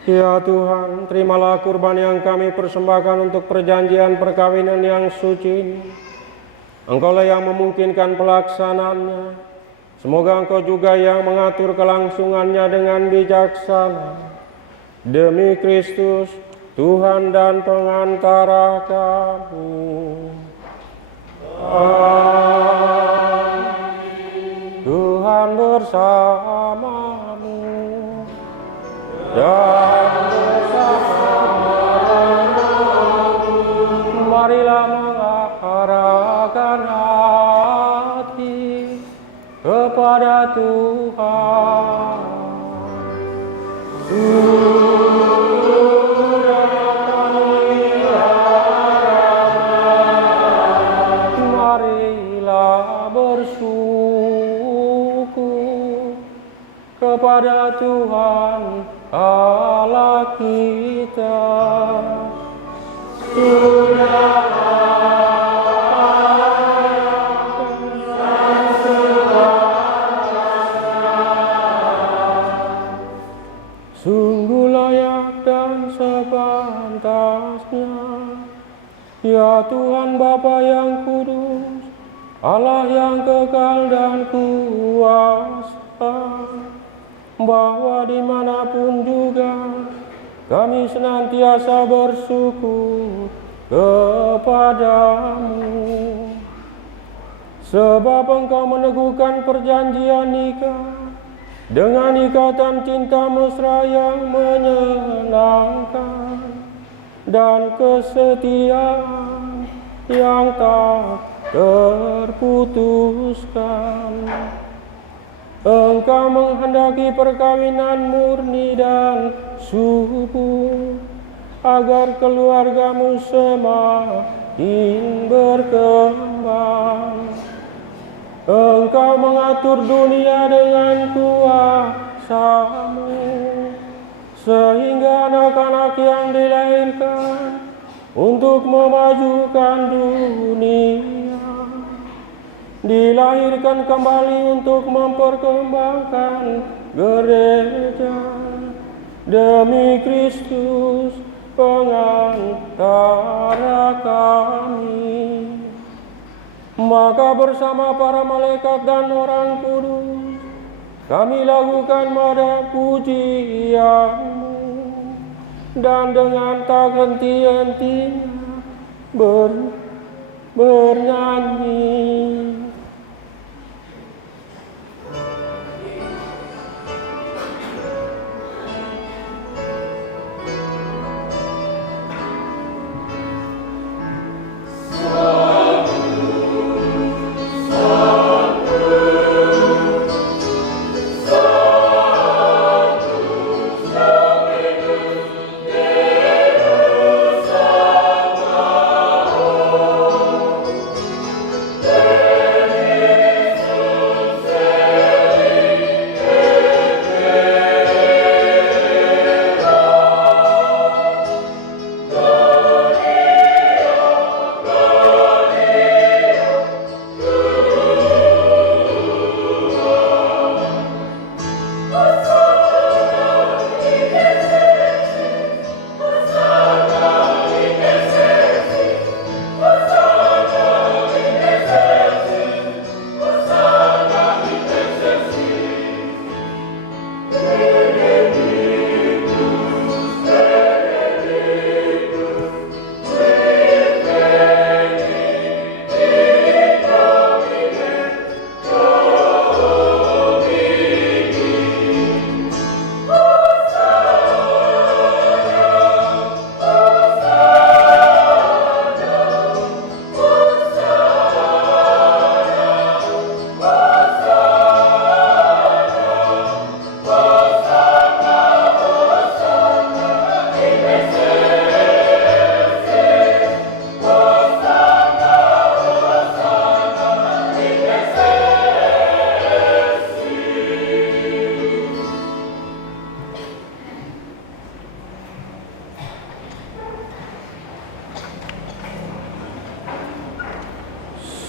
Ya Tuhan, terimalah kurban yang kami persembahkan untuk perjanjian perkawinan yang suci ini. Engkaulah yang memungkinkan pelaksanaannya. Semoga Engkau juga yang mengatur kelangsungannya dengan bijaksana. Demi Kristus, Tuhan dan pengantara kami. Amin. Tuhan bersamamu dan bersamamu. Marilah mengarahkan hati kepada Tuhan. Marilah bersyukur kepada Tuhan Allah kita. Sungguh layak dan sepantasnya, ya Tuhan Bapa yang kudus, Allah yang kekal dan kuasa, bahwa dimanapun juga kami senantiasa bersyukur kepadamu. Sebab Engkau meneguhkan perjanjian nikah dengan ikatan cinta mesra yang menyenangkan dan kesetiaan yang tak terputuskan. Engkau menghendaki perkawinan murni dan subur, agar keluargamu semakin berkembang. Engkau mengatur dunia dengan kuasa-Mu, sehingga anak-anak yang dilahirkan untuk memajukan dunia dilahirkan kembali untuk memperkembangkan gereja demi Kristus pengantara kami. Maka bersama para malaikat dan orang kudus kami lakukan nada pujian-Mu, dan dengan tak henti-hentinya bernyanyi.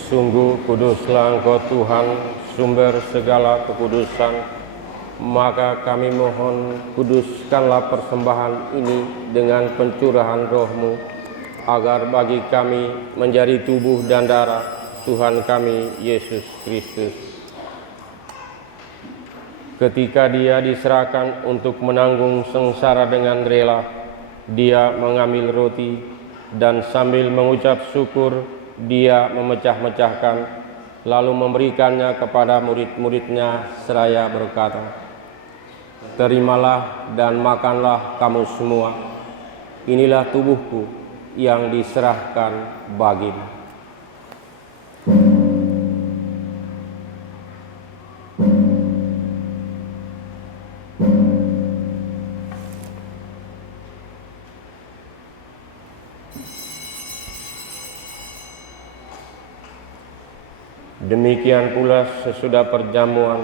Sungguh kuduslah Engkau Tuhan, sumber segala kekudusan. Maka kami mohon, kuduskanlah persembahan ini dengan pencurahan roh-Mu, agar bagi kami menjadi tubuh dan darah Tuhan kami Yesus Kristus. Ketika Dia diserahkan untuk menanggung sengsara dengan rela, Dia mengambil roti dan sambil mengucap syukur, Dia memecah-mecahkan, lalu memberikannya kepada murid-muridnya seraya berkata, "Terimalah dan makanlah kamu semua. Inilah tubuhku yang diserahkan bagimu." Demikian pula sesudah perjamuan,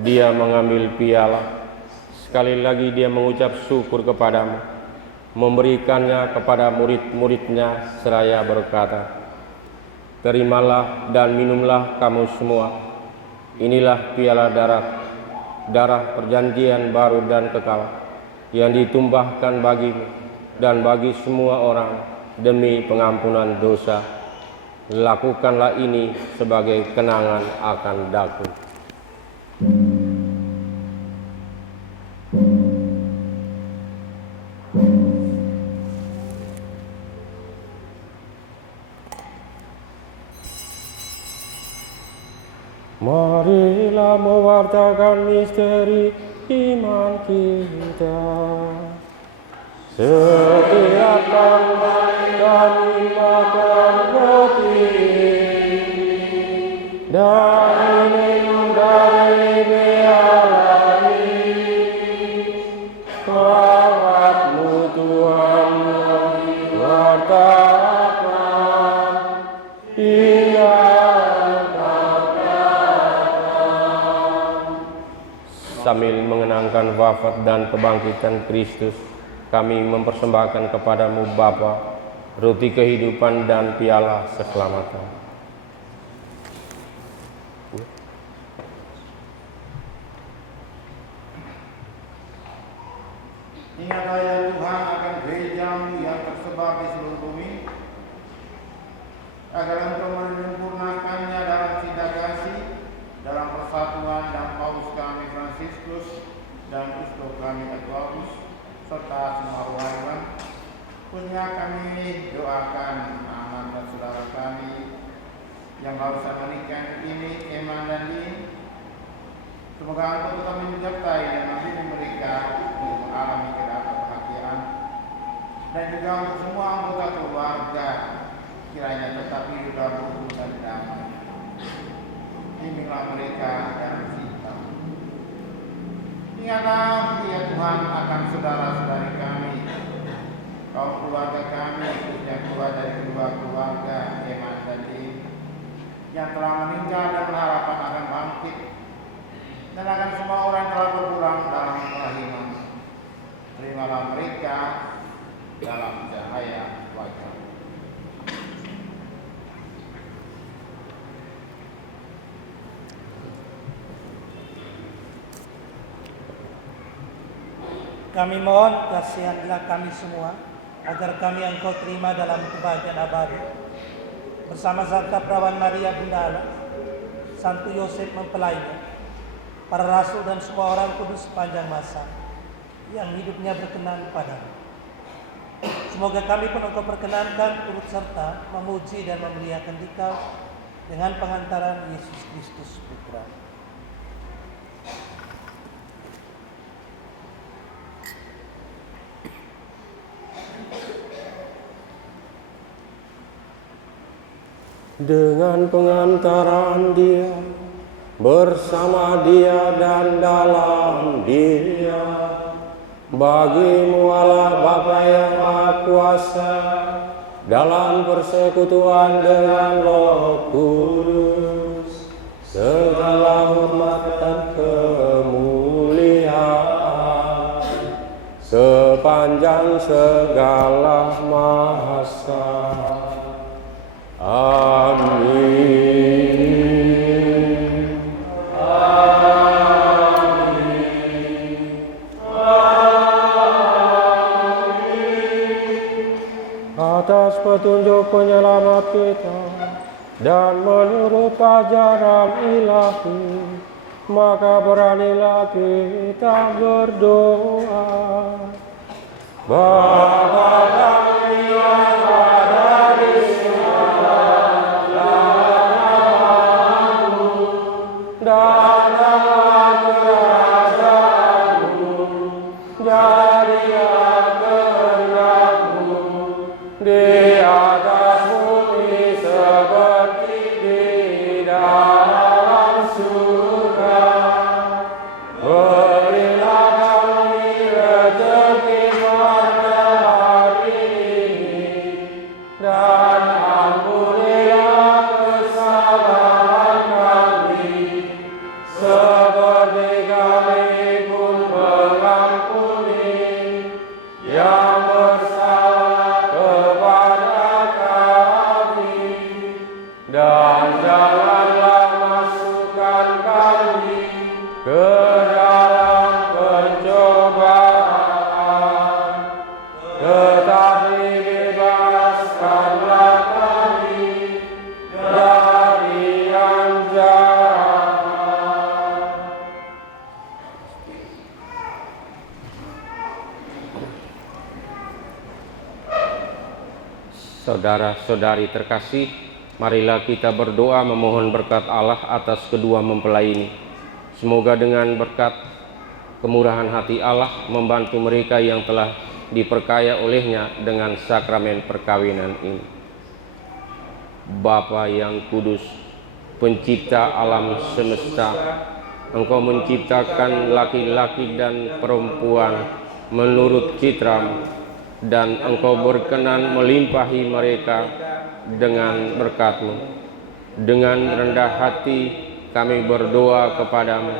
Dia mengambil piala. Sekali lagi Dia mengucap syukur kepadamu, memberikannya kepada murid-muridnya seraya berkata, "Terimalah dan minumlah kamu semua. Inilah piala darah perjanjian baru dan kekal, yang ditumpahkan bagimu dan bagi semua orang demi pengampunan dosa. Lakukanlah ini sebagai kenangan akan daku." Marilah mewartakan misteri iman kita. Setiap kali kami makan roti dan minum dari piala ini, kelawat-Mu Tuhan wartakan hingga sambil mengenangkan wafat dan kebangkitan Kristus, kami mempersembahkan kepadamu Bapa, roti kehidupan dan piala keselamatan. Ingatlah ya Tuhan akan gereja-Mu yang tersebar di seluruh bumi, agar Engkau menyempurnakannya dalam cinta kasih, dalam persatuan dan Paus kami Fransiskus dan Uskup kami Edwardus, serta semua rohaniwan. Khususnya kami doakan anak dan saudara kami yang baru saja menikah ini, Eman dan Din. Semoga Engkau tetap menyertai dan membimbing mereka untuk mengalami kebahagiaan, dan juga untuk semua anggota keluarga kiranya tetap hidup dalam rukun dan damai. Bimbinglah mereka dalam cinta. Ingatlah ya Tuhan akan saudara-saudari kami, kaum keluarga kami, khususnya keluar dari kedua keluarga Eman dan Din, yang telah meninggal dan berharapan akan bangkit, dan akan semua orang yang telah berpulang dalam kerahiman. Terimalah mereka dalam cahaya wajah. Kami mohon kasihanlah kami semua, agar kami Engkau terima dalam kebahagiaan abadi. Bersama Santa Perawan Maria Bunda Allah, Santo Yosef mempelainya, para rasul dan semua orang kudus sepanjang masa, yang hidupnya berkenan padamu. Semoga kami pun Engkau perkenankan turut serta memuji dan memuliakan Dikau dengan pengantaran Yesus Kristus Putra. Dengan pengantaran Dia, bersama Dia dan dalam Dia, bagi-Mu Allah Bapa yang Maha Kuasa, dalam persekutuan dengan Roh Kudus, segala hormat dan kemuliaan sepanjang segala masa. Amin. Amin. dan menurut ajaran ilahi, maka beranilah kita berdoa. Bapa kami yang ada di surga, namamu, datanglah kerajaanmu, jadilah kehendakmu di atas bumi seperti di dalam surga. Berilah kami rezeki pada hari ini, dan ampunilah kesalahan kami, seperti kami pun mengampuni yang bersalah kepada kami. Dan janganlah masukkan kami ke dalam pencobaan, tetapi bebaskanlah kami dari yang jahat. Saudara-saudari terkasih, marilah kita berdoa memohon berkat Allah atas kedua mempelai ini. Semoga dengan berkat kemurahan hati Allah membantu mereka yang telah diperkaya olehnya dengan sakramen perkawinan ini. Bapa yang kudus, pencipta alam semesta, Engkau menciptakan laki-laki dan perempuan menurut citramu, dan Engkau berkenan melimpahi mereka dengan berkat-Mu. Dengan rendah hati kami berdoa kepadamu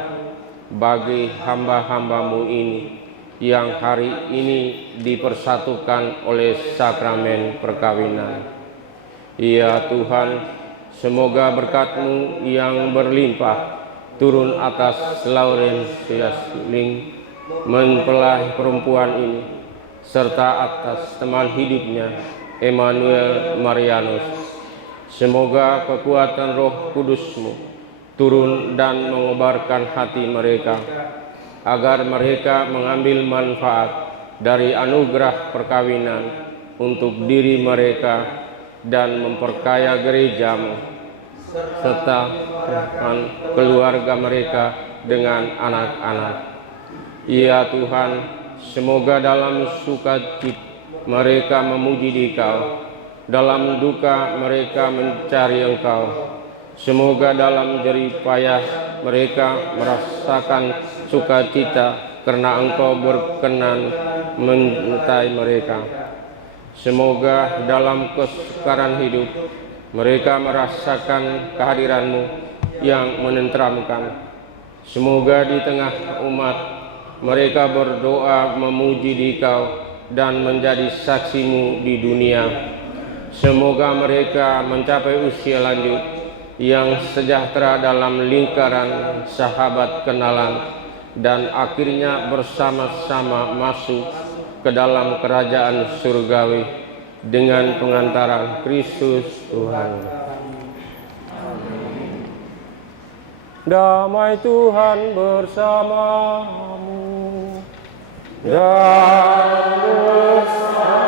bagi hamba-hambamu ini yang hari ini dipersatukan oleh sakramen perkawinan. Ya Tuhan, semoga berkat-Mu yang berlimpah turun atas Laurentius Ling, mempelai perempuan ini, serta atas teman hidupnya Emmanuel Marianus. Semoga kekuatan Roh Kudus-Mu turun dan mengobarkan hati mereka, agar mereka mengambil manfaat dari anugerah perkawinan untuk diri mereka dan memperkaya gereja-Mu, serta keluarga mereka dengan anak-anak. Ya Tuhan, semoga dalam sukacita mereka memuji Dikau, dalam duka mereka mencari Engkau. Semoga dalam jerih payah mereka merasakan sukacita karena Engkau berkenan menyertai mereka. Semoga dalam kesukaran hidup mereka merasakan kehadiran-Mu yang menenteramkan. Semoga di tengah umat mereka berdoa memuji Dikau dan menjadi saksi-Mu di dunia. Semoga mereka mencapai usia lanjut yang sejahtera dalam lingkaran sahabat kenalan, dan akhirnya bersama-sama masuk ke dalam kerajaan surgawi dengan pengantaran Kristus Tuhan. Damai Tuhan bersamamu dan bersama.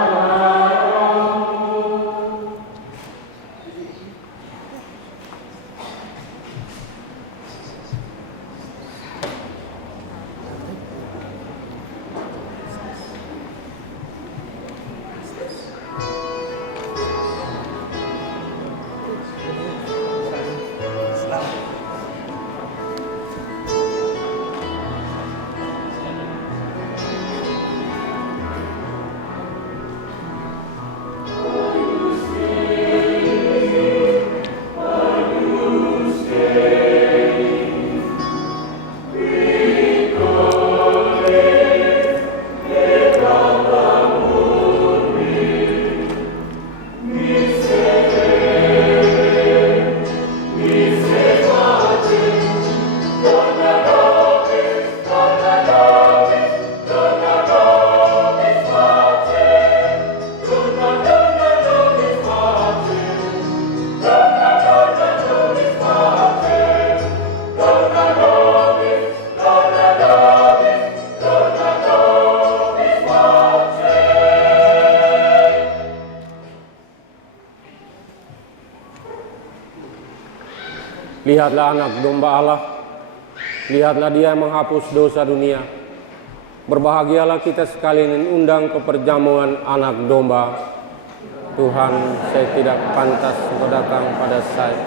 Lihatlah anak domba Allah, lihatlah dia yang menghapus dosa dunia. Berbahagialah kita sekalian undang ke perjamuan anak domba. Tuhan, saya tidak pantas untuk datang pada saya,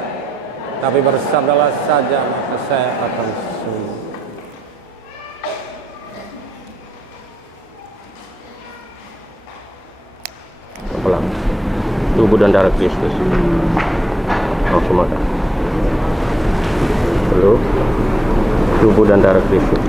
tapi bersabdalah saja maka saya akan sembuh. Pelan. Tubuh dan darah Kristus. Langsung makan. Lalu tubuh dan darah Kristus.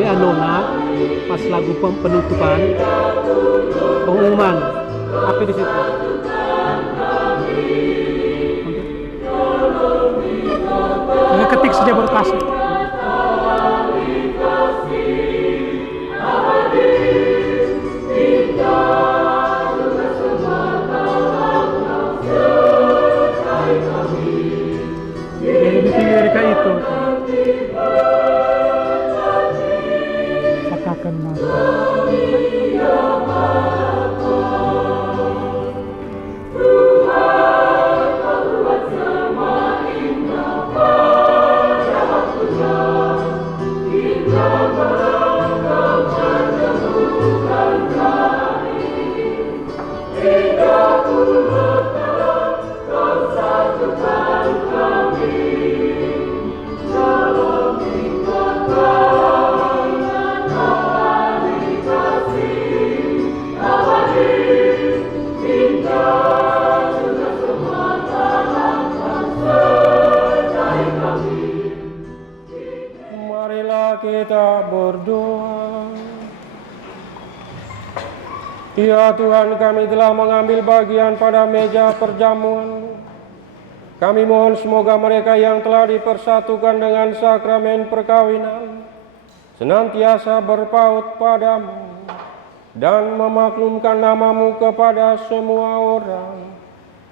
BA Nona pas lagu penutupan pengumuman apa di situ? Ketik saja baru kasih. Lebih tinggi dari kayak itu. Katakan mas. Kita berdoa. Ya Tuhan, kami telah mengambil bagian pada meja perjamuan. Kami mohon semoga mereka yang telah dipersatukan dengan sakramen perkawinan senantiasa berpaut padamu dan memaklumkan namamu kepada semua orang.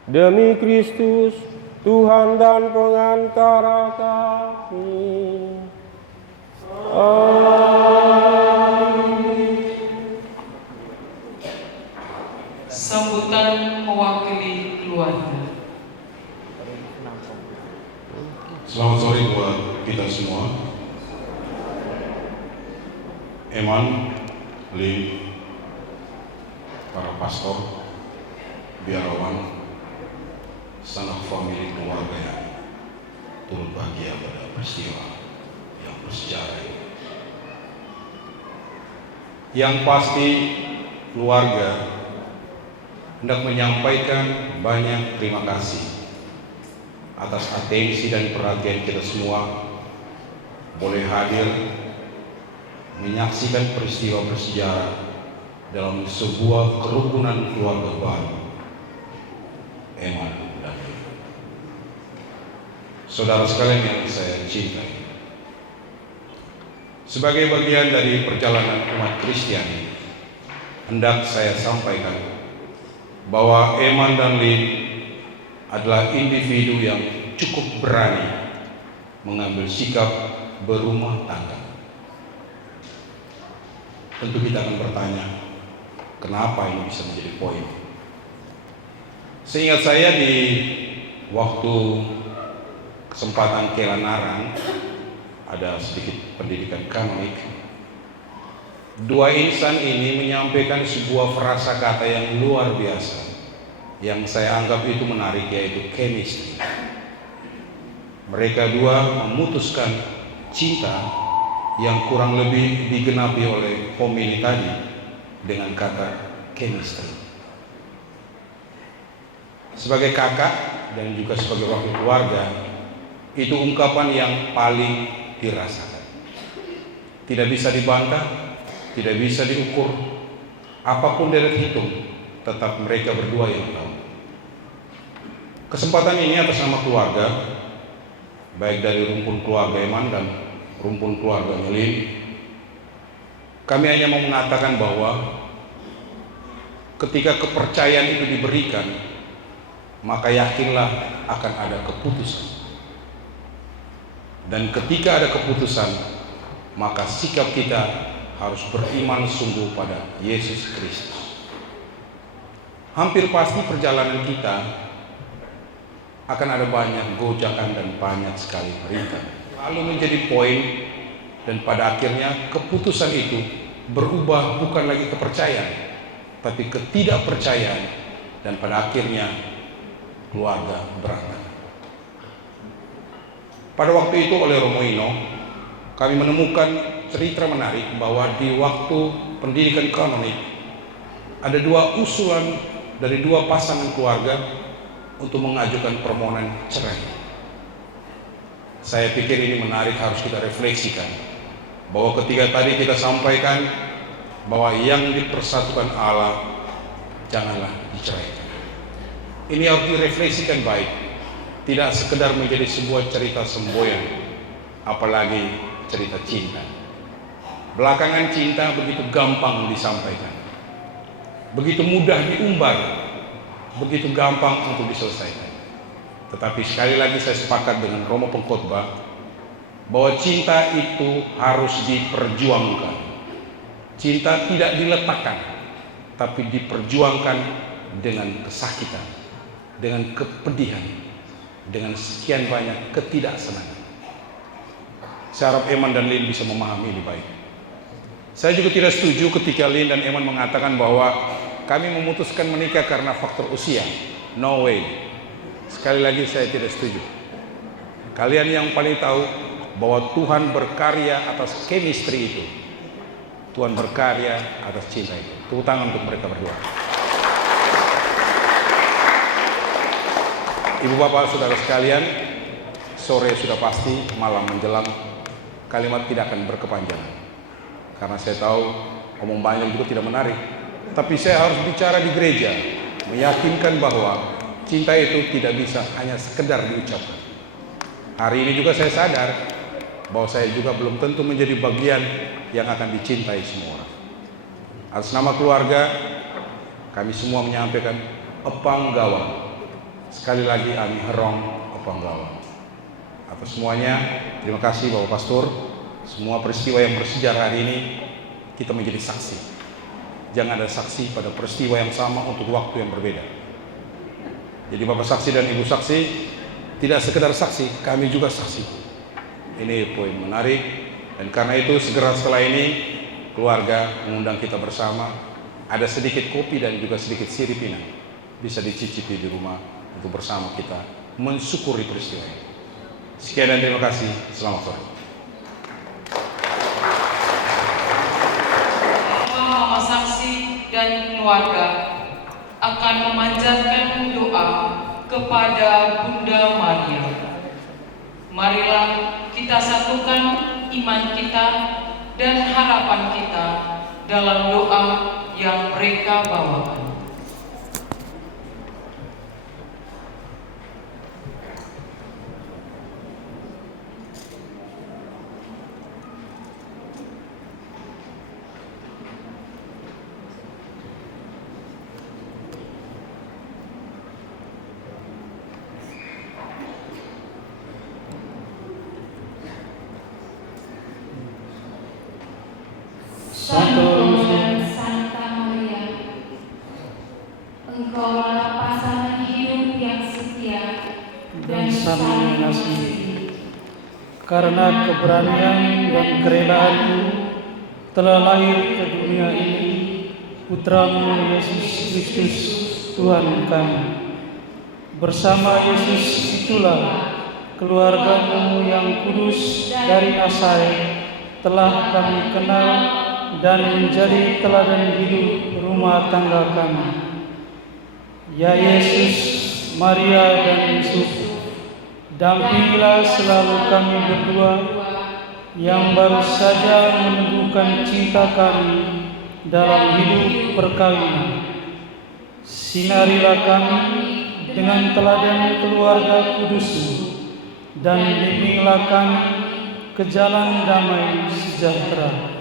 Demi Kristus, Tuhan dan pengantara kami. Amin. Sambutan mewakili keluarga. Selamat sore buat kita semua. Eman, Lim, para pastor, biarawan, sanak famili keluarga yang turut bahagia pada peristiwa yang bersejarah Yang pasti keluarga hendak menyampaikan banyak terima kasih atas atensi dan perhatian kita semua boleh hadir menyaksikan peristiwa bersejarah dalam sebuah kerukunan keluarga baru, Eman dan Lin. Saudara sekalian yang saya cintai, sebagai bagian dari perjalanan umat Kristiani, hendak saya sampaikan bahwa Eman dan Lin adalah individu yang cukup berani mengambil sikap berumah tangga. Tentu kita akan bertanya, kenapa ini bisa menjadi poin? Seingat saya di waktu kesempatan Kelanarang ada sedikit pendidikan kanonik, dua insan ini menyampaikan sebuah frasa kata yang luar biasa yang saya anggap itu menarik, yaitu chemistry. Mereka dua memutuskan cinta yang kurang lebih digenapi oleh homily tadi dengan kata chemistry. Sebagai kakak dan juga sebagai wakil keluarga, itu ungkapan yang paling dirasakan. Tidak bisa dibantah, tidak bisa diukur, apapun deret hitung, tetap mereka berdua yang tahu. Kesempatan ini atas nama keluarga, baik dari rumpun keluarga Eman dan rumpun keluarga Lin, kami hanya mau mengatakan bahwa ketika kepercayaan itu diberikan, maka yakinlah akan ada keputusan. Dan ketika ada keputusan, maka sikap kita harus beriman sungguh pada Yesus Kristus. Hampir pasti perjalanan kita akan ada banyak gojakan dan banyak sekali perintah, lalu menjadi poin, dan pada akhirnya keputusan itu berubah bukan lagi kepercayaan, tapi ketidakpercayaan, dan pada akhirnya keluarga berantakan. Pada waktu itu oleh Romo Ino, kami menemukan cerita menarik bahwa di waktu pendidikan kanonik ada dua usulan dari dua pasangan keluarga untuk mengajukan permohonan cerai. Saya pikir ini menarik, harus kita refleksikan bahwa ketika tadi kita sampaikan bahwa yang dipersatukan Allah janganlah diceraikan. Ini harus direfleksikan baik, tidak sekedar menjadi sebuah cerita semboyan, apalagi cerita cinta. Belakangan cinta begitu gampang disampaikan, begitu mudah diumbar, begitu gampang untuk diselesaikan. Tetapi sekali lagi saya sepakat dengan Romo Pengkhotbah bahwa cinta itu harus diperjuangkan. Cinta tidak diletakkan, tapi diperjuangkan dengan kesakitan, dengan kepedihan, dengan sekian banyak ketidaksenangan. Saya harap Eman dan Lin bisa memahami ini baik. Saya juga tidak setuju ketika Lin dan Eman mengatakan bahwa kami memutuskan menikah karena faktor usia. No way. Sekali lagi saya tidak setuju. Kalian yang paling tahu bahwa Tuhan berkarya atas chemistry itu. Tuhan berkarya atas cinta itu. Tepuk tangan untuk mereka berdua. Ibu bapak saudara sekalian, sore sudah pasti, malam menjelang. Kalimat tidak akan berkepanjangan, karena saya tahu omong banyak juga tidak menarik. Tapi saya harus bicara di gereja, meyakinkan bahwa cinta itu tidak bisa hanya sekedar diucapkan. Hari ini juga saya sadar bahwa saya juga belum tentu menjadi bagian yang akan dicintai semua orang. Atas nama keluarga, kami semua menyampaikan epanggawa. Sekali lagi kami herong epanggawa. Atas semuanya, terima kasih Bapak Pastor. Semua peristiwa yang bersejarah hari ini kita menjadi saksi. Jangan ada saksi pada peristiwa yang sama untuk waktu yang berbeda. Jadi Bapak saksi dan Ibu saksi, tidak sekedar saksi, kami juga saksi. Ini poin menarik, dan karena itu segera setelah ini keluarga mengundang kita bersama. Ada sedikit kopi dan juga sedikit sirip pinang, bisa dicicipi di rumah untuk bersama kita mensyukuri peristiwa ini. Sekian dan terima kasih. Selamat sore. dan keluarga akan memanjatkan doa kepada Bunda Maria. Marilah kita satukan iman kita dan harapan kita dalam doa yang mereka bawakan. Dan Santa Maria, Engkaulah pasangan hidup yang setia dan saling mengasihi. Karena keberanian dan kerelaanmu telah lahir ke dunia ini Putramu Yesus Kristus Tuhan kami. Bersama Yesus itulah keluargamu yang kudus dari Nazaret telah kami kenal dan menjadi teladan hidup rumah tangga kami. Ya Yesus, Maria dan Yusuf, dampingilah selalu kami berdua yang baru saja meneguhkan cinta kami dalam hidup perkawinan. Sinarilah kami dengan teladan keluarga kudus-Mu dan bimbinglah kami ke jalan damai sejahtera.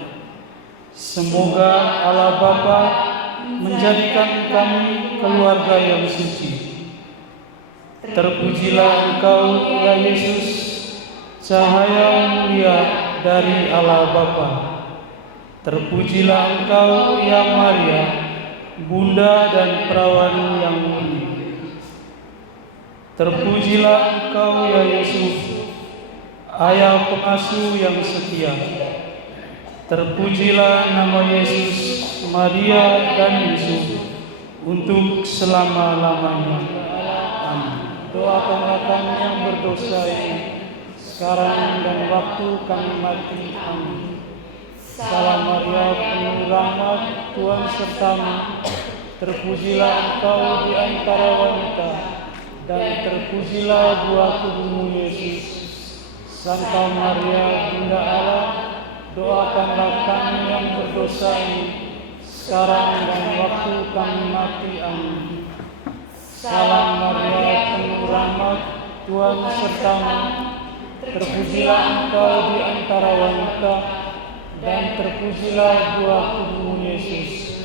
Semoga Allah Bapa menjadikan kami keluarga yang suci. Terpujilah Engkau, ya Yesus, cahaya mulia dari Allah Bapa. Terpujilah Engkau, ya Maria, Bunda dan Perawan yang murni. Terpujilah Engkau, ya Yesus, Ayah pengasuh yang setia. Terpujilah nama Yesus, Maria dan Yusuf untuk selama-lamanya. Amin. Doakanlah kami yang berdosa ini sekarang dan waktu kami mati. Amin. Salam Maria, penuh rahmat, Tuhan sertamu. Terpujilah Engkau di antara wanita, dan terpujilah buah tubuhmu Yesus. Santa Maria, Bunda Allah, doakanlah kami yang berdosa ini sekarang dan waktu kami mati. Amin. Salam Maria, penuh rahmat, Tuhan sertamu. Terpujilah Engkau di antara wanita, dan terpujilah buah tubuhmu Yesus.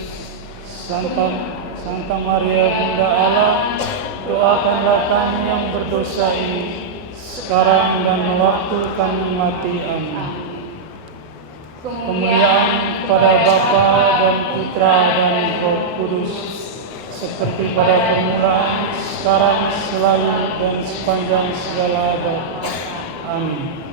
Santa Maria, Bunda Allah, doakanlah kami yang berdosa ini sekarang dan waktu kami mati. Amin. Kemuliaan pada Bapa dan Putra dan Roh Kudus, seperti pada permulaan, sekarang, selalu, dan sepanjang segala abad. Amin.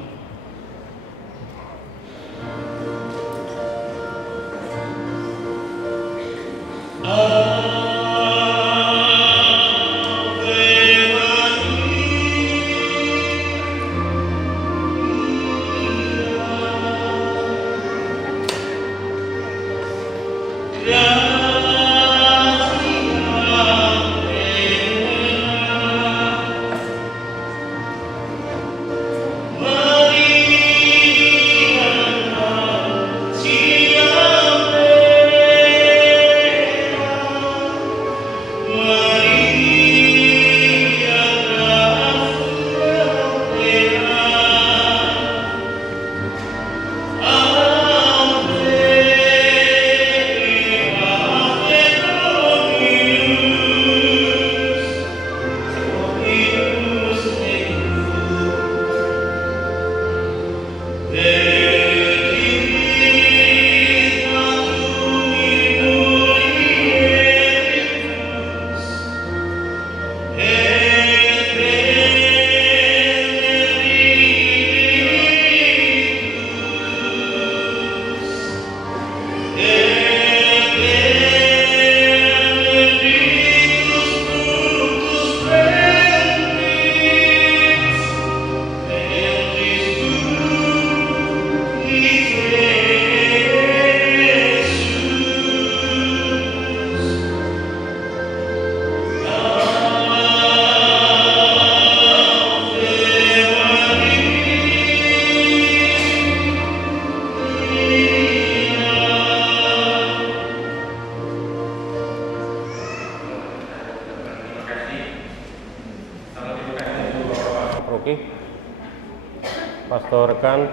rekan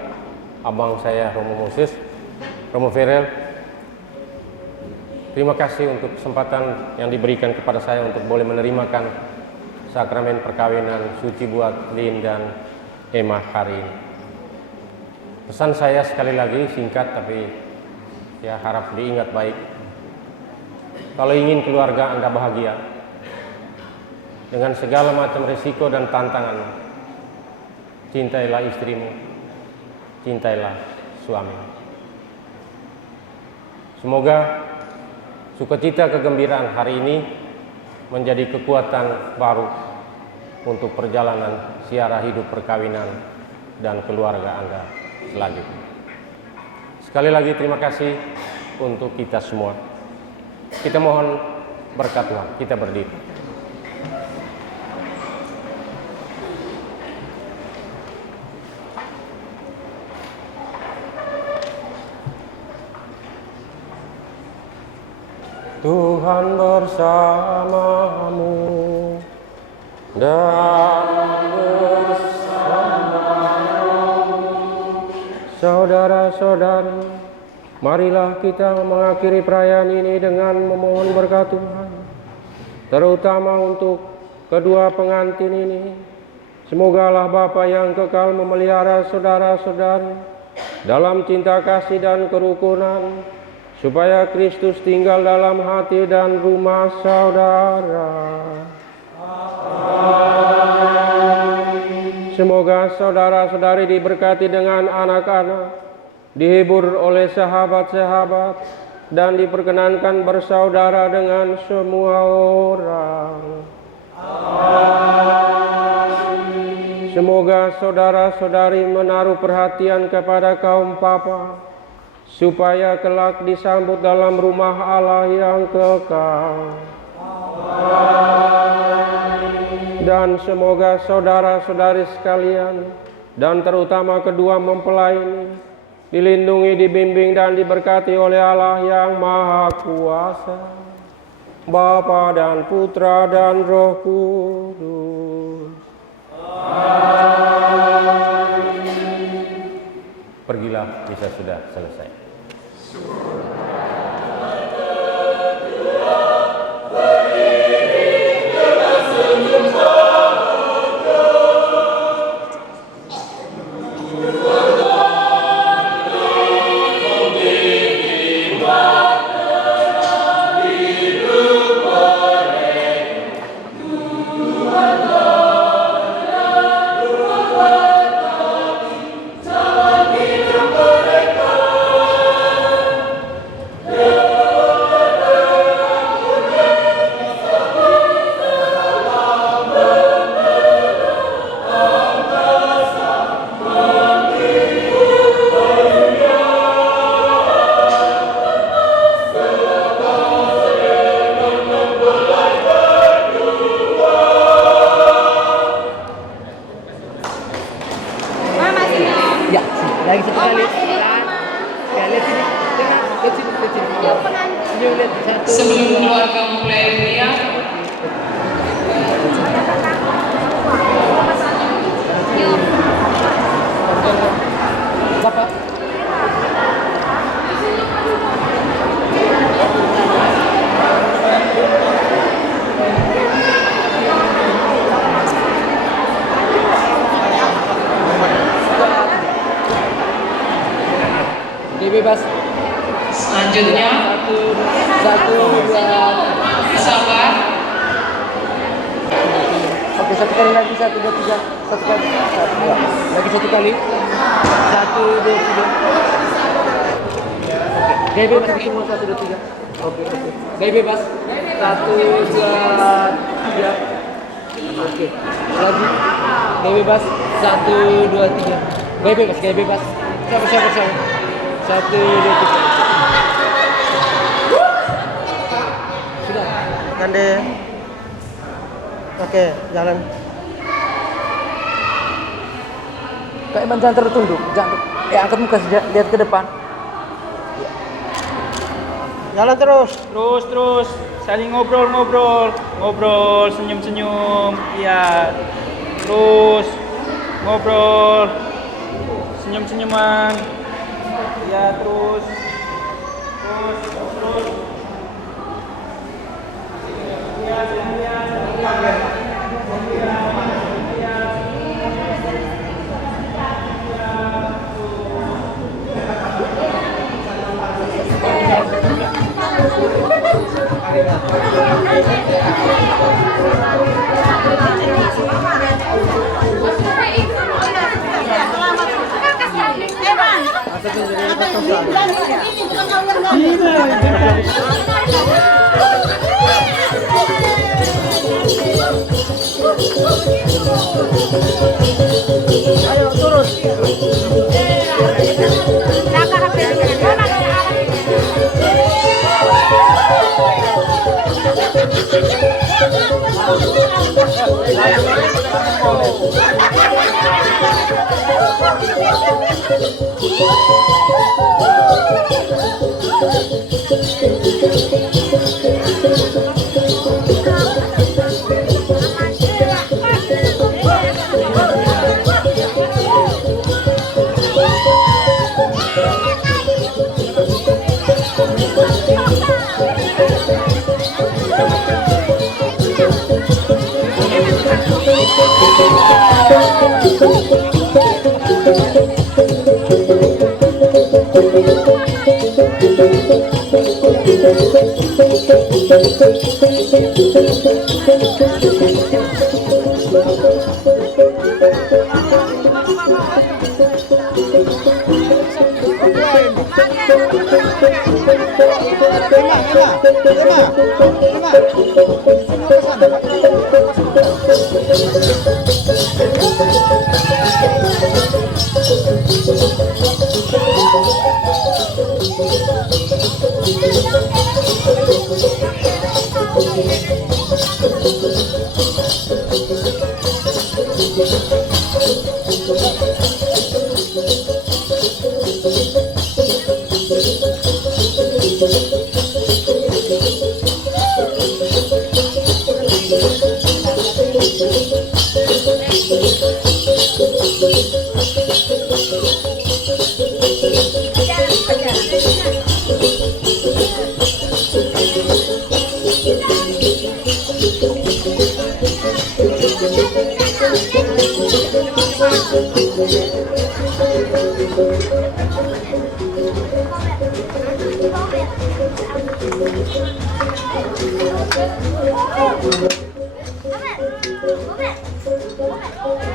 abang saya Romo Ferel. Terima kasih untuk kesempatan yang diberikan kepada saya untuk boleh menerimakan sakramen perkawinan suci buat Lin dan Emma hari ini. Pesan saya sekali lagi singkat tapi ya harap diingat baik. Kalau ingin keluarga Anda bahagia dengan segala macam risiko dan tantangan, cintailah istrimu, cintailah suami. Semoga sukacita kegembiraan hari ini menjadi kekuatan baru untuk perjalanan siara hidup perkawinan dan keluarga Anda selanjutnya. Sekali lagi terima kasih untuk kita semua. Kita mohon berkat Tuhan. Kita berdiri. Tuhan bersamamu dan saudara-saudari, marilah kita mengakhiri perayaan ini dengan memohon berkat Tuhan, terutama untuk kedua pengantin ini. Semogalah Bapa yang kekal memelihara saudara-saudari dalam cinta kasih dan kerukunan, supaya Kristus tinggal dalam hati dan rumah saudara. Semoga saudara-saudari diberkati dengan anak-anak, dihibur oleh sahabat-sahabat, dan diperkenankan bersaudara dengan semua orang. Semoga saudara-saudari menaruh perhatian kepada kaum papa, supaya kelak disambut dalam rumah Allah yang kekal. Dan semoga saudara-saudari sekalian, dan terutama kedua mempelai ini, dilindungi, dibimbing, dan diberkati oleh Allah yang Maha Kuasa, Bapa dan Putra dan Roh Kudus. Pergilah, misa sudah selesai. Sebelum keluarga mempelai pria, Bapak. Bebas. Selanjutnya, satu, dua, sabar. Oke, satu kali lagi, 1, 2, 3. Satu kali, 1, 2. Lagi satu kali. 1, 2, 3. Oke, gaya bebas semua 1, 2, 3. Oke. Gaya bebas. 1, 2, 3. Oke. Lagi. Gaya bebas. 1, 2, 3. Gaya bebas. Sabar. 1, 2, 3. Sudah. Gande. Oke, jalan. Kak Iman jangan tertunduk, jangan. Angkat muka saja, lihat ke depan. Jalan terus. Terus. Saling ngobrol, senyum. Iya. Terus ngobrol. Senyum-senyuman. Ya, terus. Ayo turun.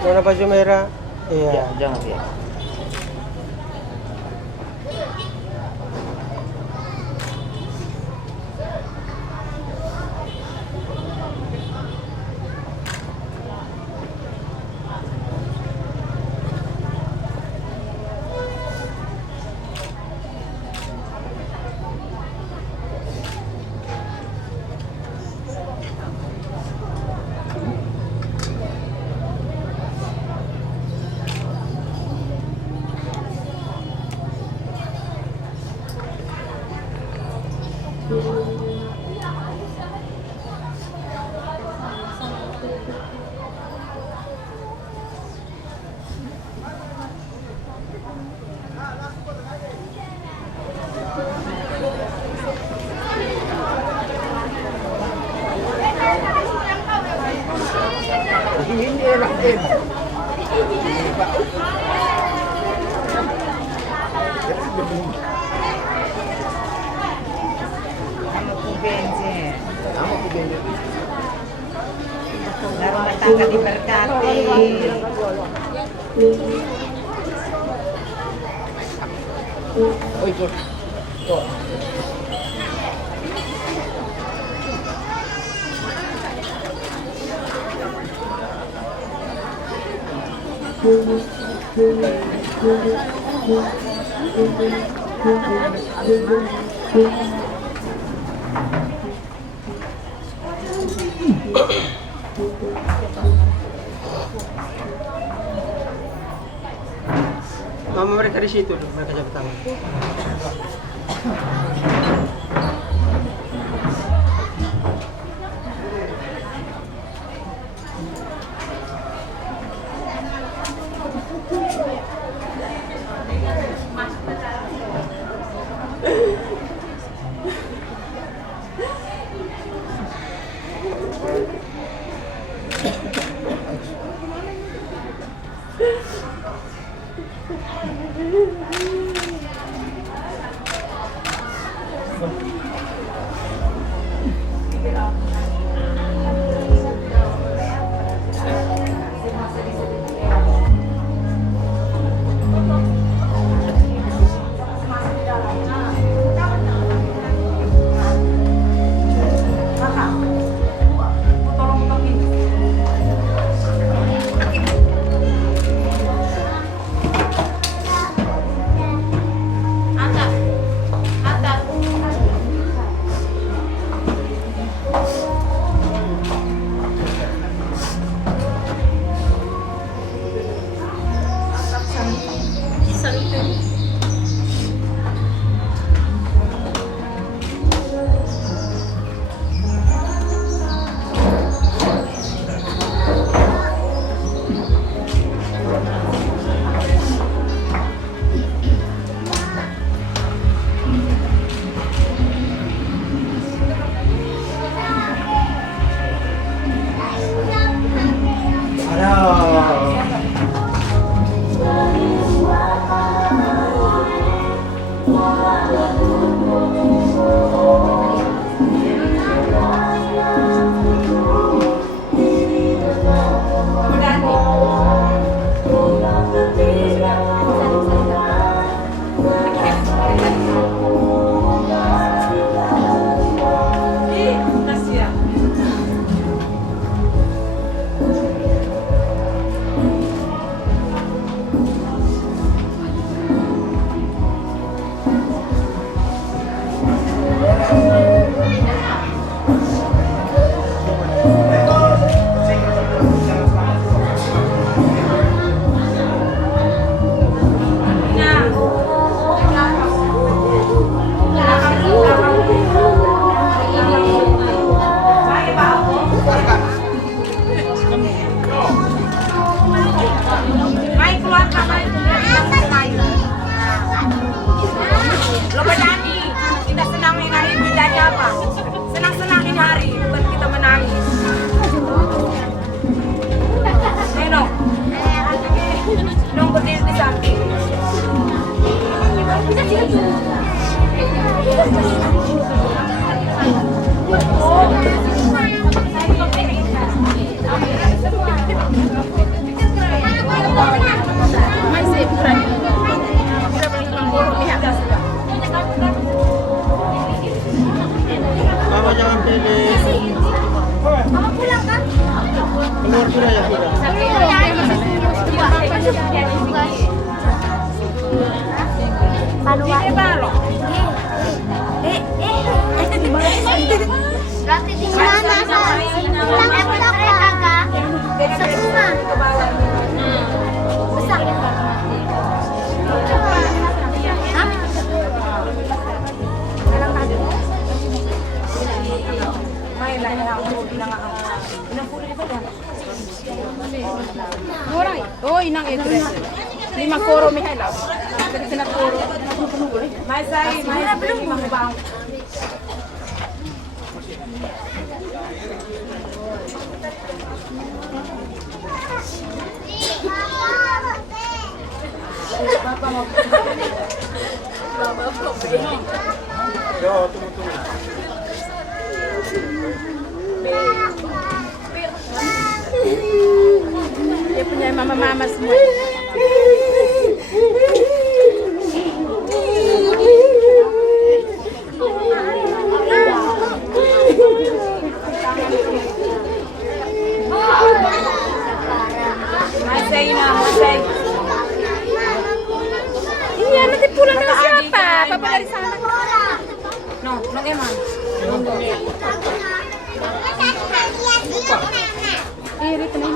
Mana baju merah? Iya. Jangan ya. Rumah tangga diberkati. Oh itu. Tuh. Mama mereka di situ, mereka jabat tangan. Mama jangan pilih. Mama pulang kan? Keluar sudah ya sudah. Berarti di mana? Pulang kakak. Semua. Besar. Oh, inang itu. 5 koro Mihaela. Dari sana koro. Mai sai, mai belum bang. Bapak mau. Yo, tunggu. Dia punya mama-mama semua. Masai. Iya, nanti pulang dengan siapa? Bapak dari sana. No emang. Iri tenan